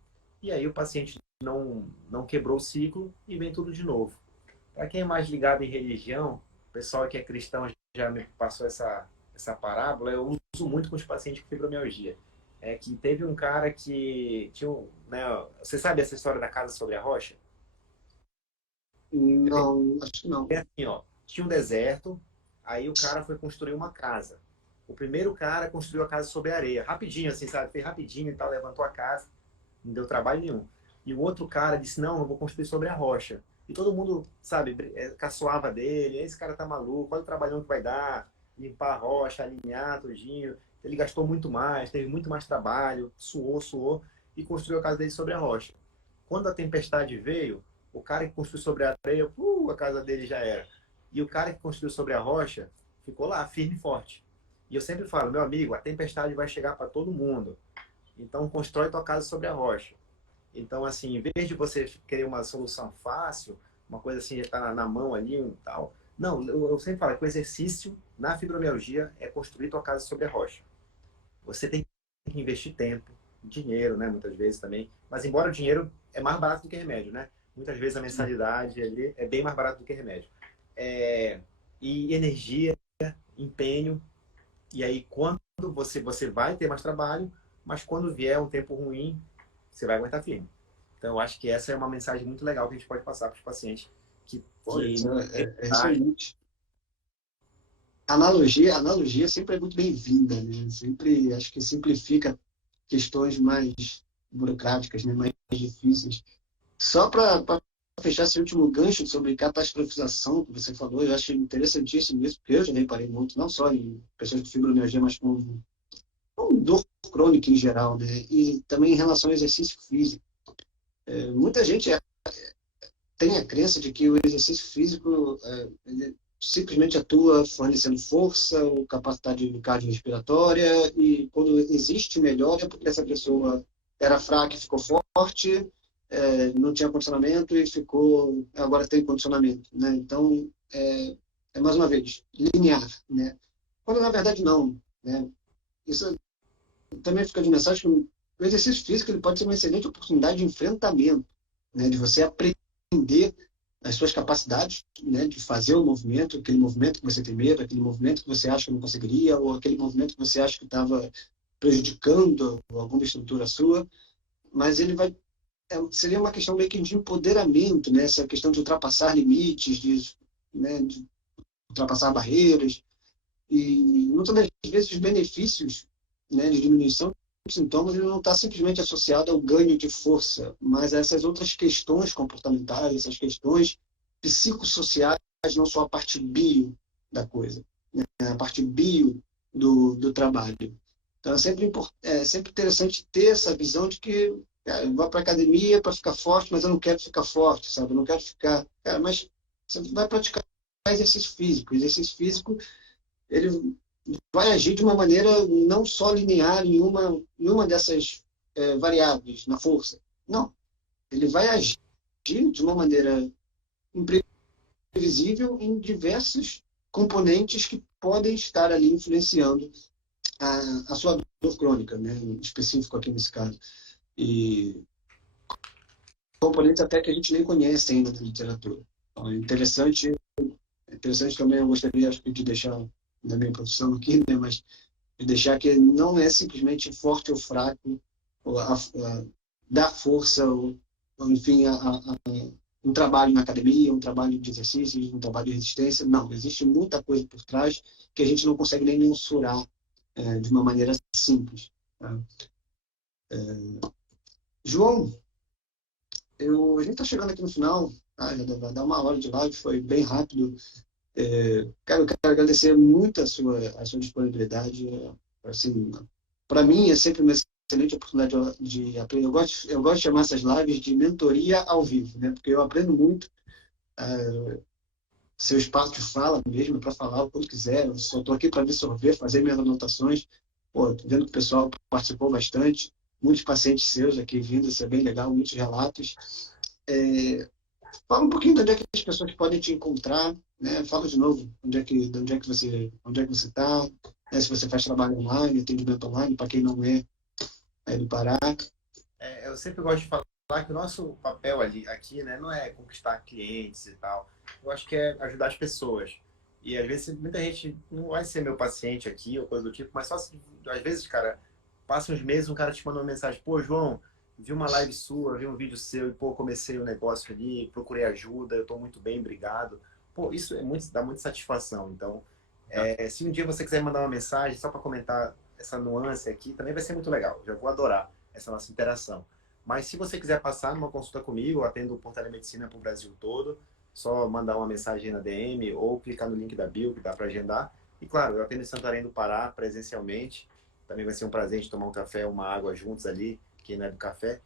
e aí o paciente não quebrou o ciclo e vem tudo de novo. Para quem é mais ligado em religião, o pessoal que é cristão já me passou essa parábola, eu uso muito com os pacientes com fibromialgia. Que teve um cara que tinha, né, você sabe essa história da casa sobre a rocha? Não, acho que não. Assim, ó, tinha um deserto, aí o cara foi construir uma casa. O primeiro cara construiu a casa sobre a areia, rapidinho, assim, sabe? Fez rapidinho e tal, levantou a casa, não deu trabalho nenhum. E o outro cara disse, não, eu vou construir sobre a rocha. E todo mundo, sabe, caçoava dele, esse cara tá maluco, olha o trabalhão que vai dar, limpar a rocha, alinhar tudinho. Ele gastou muito mais, teve muito mais trabalho, suou, e construiu a casa dele sobre a rocha. Quando a tempestade veio, o cara que construiu sobre a areia, a casa dele já era. E o cara que construiu sobre a rocha ficou lá, firme e forte. E eu sempre falo, meu amigo, a tempestade vai chegar para todo mundo. Então, constrói tua casa sobre a rocha. Então, assim, em vez de você querer uma solução fácil, uma coisa assim, já está na mão ali e tal. Não, eu sempre falo que o exercício na fibromialgia é construir tua casa sobre a rocha. Você tem que investir tempo, dinheiro, né, muitas vezes também. Mas embora o dinheiro é mais barato do que remédio, né? Muitas vezes a mensalidade ali é bem mais barato do que remédio. E energia, empenho. E aí, quando você vai ter mais trabalho, mas quando vier um tempo ruim, você vai aguentar firme. Então, eu acho que essa é uma mensagem muito legal que a gente pode passar para os pacientes. Excelente. Analogia sempre é muito bem-vinda, né? Sempre, acho que simplifica questões mais burocráticas, né? Mais difíceis. Só para fechar esse último gancho sobre catastrofização que você falou, eu acho interessantíssimo isso, porque eu já reparei muito, não só em pessoas com fibromialgia, mas com dor crônica em geral, né? E também em relação ao exercício físico. Muita gente tem a crença de que o exercício físico ele simplesmente atua fornecendo força ou capacidade cardiorrespiratória, e quando existe melhora é porque essa pessoa era fraco e ficou forte, não tinha condicionamento e agora tem condicionamento, né? Então, mais uma vez, linear, né? Quando na verdade não, né? Isso também fica de mensagem que o exercício físico ele pode ser uma excelente oportunidade de enfrentamento, né? De você aprender as suas capacidades, né? De fazer o movimento, aquele movimento que você tem medo, aquele movimento que você acha que não conseguiria, ou aquele movimento que você acha que estava prejudicando alguma estrutura sua, mas ele vai seria uma questão meio que de empoderamento, né? Essa questão de ultrapassar limites, de ultrapassar barreiras, e muitas das vezes os benefícios, né, de diminuição de sintomas ele não está simplesmente associado ao ganho de força, mas a essas outras questões comportamentais, essas questões psicossociais, não só a parte bio da coisa, né? A parte bio do trabalho. Então é sempre interessante ter essa visão de que cara, eu vou para a academia para ficar forte, mas eu não quero ficar forte, sabe? Eu não quero ficar... Cara, mas você vai praticar exercício físico. O exercício físico ele vai agir de uma maneira não só linear em uma dessas variáveis, na força. Não. Ele vai agir de uma maneira imprevisível em diversos componentes que podem estar ali influenciando a sua dor crônica, né? Em específico aqui nesse caso. E componentes até que a gente nem conhece ainda na literatura. Então, interessante também, eu gostaria acho que, de deixar da minha profissão aqui, né? Mas de deixar que não é simplesmente forte ou fraco, ou dar força, ou enfim, um trabalho na academia, um trabalho de exercícios, um trabalho de resistência. Não, existe muita coisa por trás que a gente não consegue nem mensurar de uma maneira simples. Tá? João, a gente está chegando aqui no final, tá? Já vai dar uma hora de live, foi bem rápido. Cara, eu quero agradecer muito a sua disponibilidade. Assim, para mim é sempre uma excelente oportunidade de aprender. Eu gosto de chamar essas lives de mentoria ao vivo, né? Porque eu aprendo muito. Seu espaço de fala mesmo, para falar o quanto quiser. Eu só estou aqui para absorver, fazer minhas anotações. Pô, tô vendo que o pessoal participou bastante. Muitos pacientes seus aqui vindo, isso é bem legal, muitos relatos. Fala um pouquinho de onde é que as pessoas podem te encontrar, né? Fala de novo onde é que você está, né? Se você faz trabalho online, atendimento online, para quem não é aí do Pará. Eu sempre gosto de falar que o nosso papel aqui, né, não é conquistar clientes e tal. Eu acho que é ajudar as pessoas. E às vezes muita gente não vai ser meu paciente aqui ou coisa do tipo, mas só se, às vezes, cara, passa uns meses, um cara te manda uma mensagem, pô, João, vi uma live sua, vi um vídeo seu e, pô, comecei o negócio ali, procurei ajuda, eu tô muito bem, obrigado. Pô, isso dá muita satisfação. Então, se um dia você quiser mandar uma mensagem só para comentar essa nuance aqui, também vai ser muito legal. Já vou adorar essa nossa interação. Mas se você quiser passar numa consulta comigo, eu atendo por telemedicina para o Brasil todo, só mandar uma mensagem na DM ou clicar no link da bio que dá para agendar. E claro, eu atendo em Santarém do Pará presencialmente. Também vai ser um prazer de tomar um café, uma água juntos ali, quem não é do café.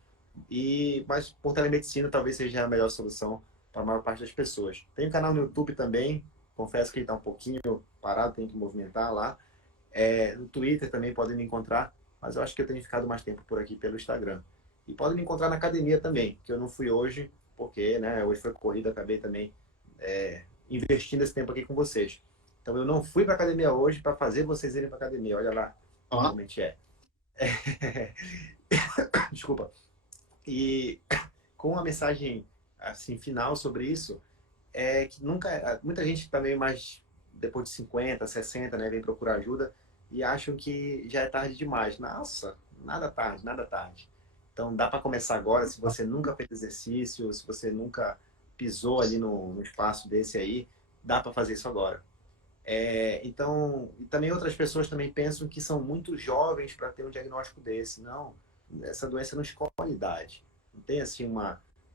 Mas por telemedicina talvez seja a melhor solução para a maior parte das pessoas. Tem um canal no YouTube também, confesso que ele está um pouquinho parado, tem que movimentar lá. No Twitter também podem me encontrar, mas eu acho que eu tenho ficado mais tempo por aqui pelo Instagram. E podem me encontrar na academia também, que eu não fui hoje, porque né, hoje foi corrida, acabei também investindo esse tempo aqui com vocês. Então eu não fui para academia hoje para fazer vocês irem para academia, olha lá, Ó, realmente é. Desculpa. E com a mensagem assim final sobre isso, é que muita gente está meio mais depois de 50, 60, né, vem procurar ajuda e acham que já é tarde demais. Nossa, nada tarde, nada tarde. Então dá para começar agora, se você nunca fez exercício, se você nunca pisou ali no espaço desse aí, dá para fazer isso agora. Então, e também outras pessoas também pensam que são muito jovens para ter um diagnóstico desse. Não, essa doença não escolhe idade. Não tem assim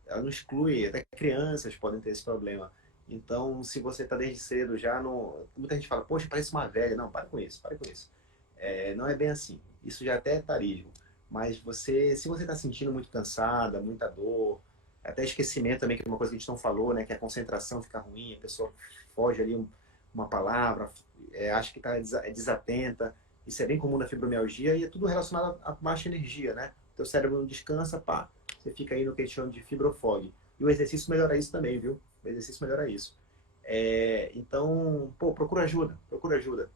ela não exclui, até crianças podem ter esse problema. Então, se você está desde cedo já no... Muita gente fala, poxa, parece uma velha. Não, para com isso, para com isso. Não é bem assim. Isso já até é tarismo. Mas se você está sentindo muito cansada, muita dor, até esquecimento também, que é uma coisa que a gente não falou, né? Que a concentração fica ruim, a pessoa foge ali uma palavra, acha que está desatenta. Isso é bem comum na fibromialgia e é tudo relacionado a baixa energia, né? teu cérebro não descansa, pá, você fica aí no que a gente chama de fibrofog. E o exercício melhora isso também, viu? O exercício melhora isso. Então, pô, procura ajuda, procura ajuda.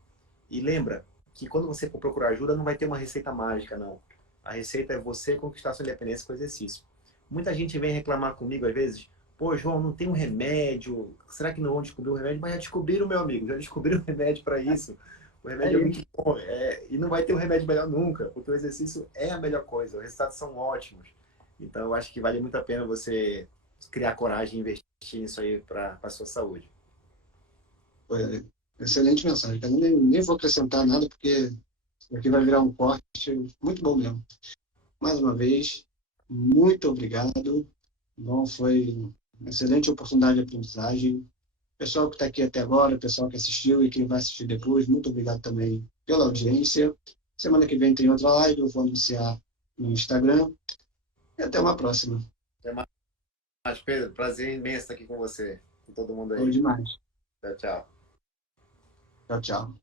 E lembra que quando você for procurar ajuda, não vai ter uma receita mágica, não. A receita é você conquistar sua independência com exercício. Muita gente vem reclamar comigo às vezes, pô, João, não tem um remédio, será que não vão descobrir um remédio? Mas já descobriram, meu amigo, já descobriram um remédio para isso. O remédio é Aí, muito bom, e não vai ter um remédio melhor nunca, porque o exercício é a melhor coisa, os resultados são ótimos. Então, eu acho que vale muito a pena você criar coragem e investir nisso aí para a sua saúde. foi excelente mensagem. Eu nem vou acrescentar nada, porque aqui vai virar um corte muito bom mesmo. Mais uma vez, muito obrigado. Bom, foi uma excelente oportunidade de aprendizagem. Pessoal que está aqui até agora, pessoal que assistiu e quem vai assistir depois, muito obrigado também pela audiência. Semana que vem tem outra live, eu vou anunciar no Instagram. E até uma próxima. Até mais, Pedro. Prazer imenso estar aqui com você, com todo mundo Foi aí. demais. Tchau, tchau. Tchau, tchau.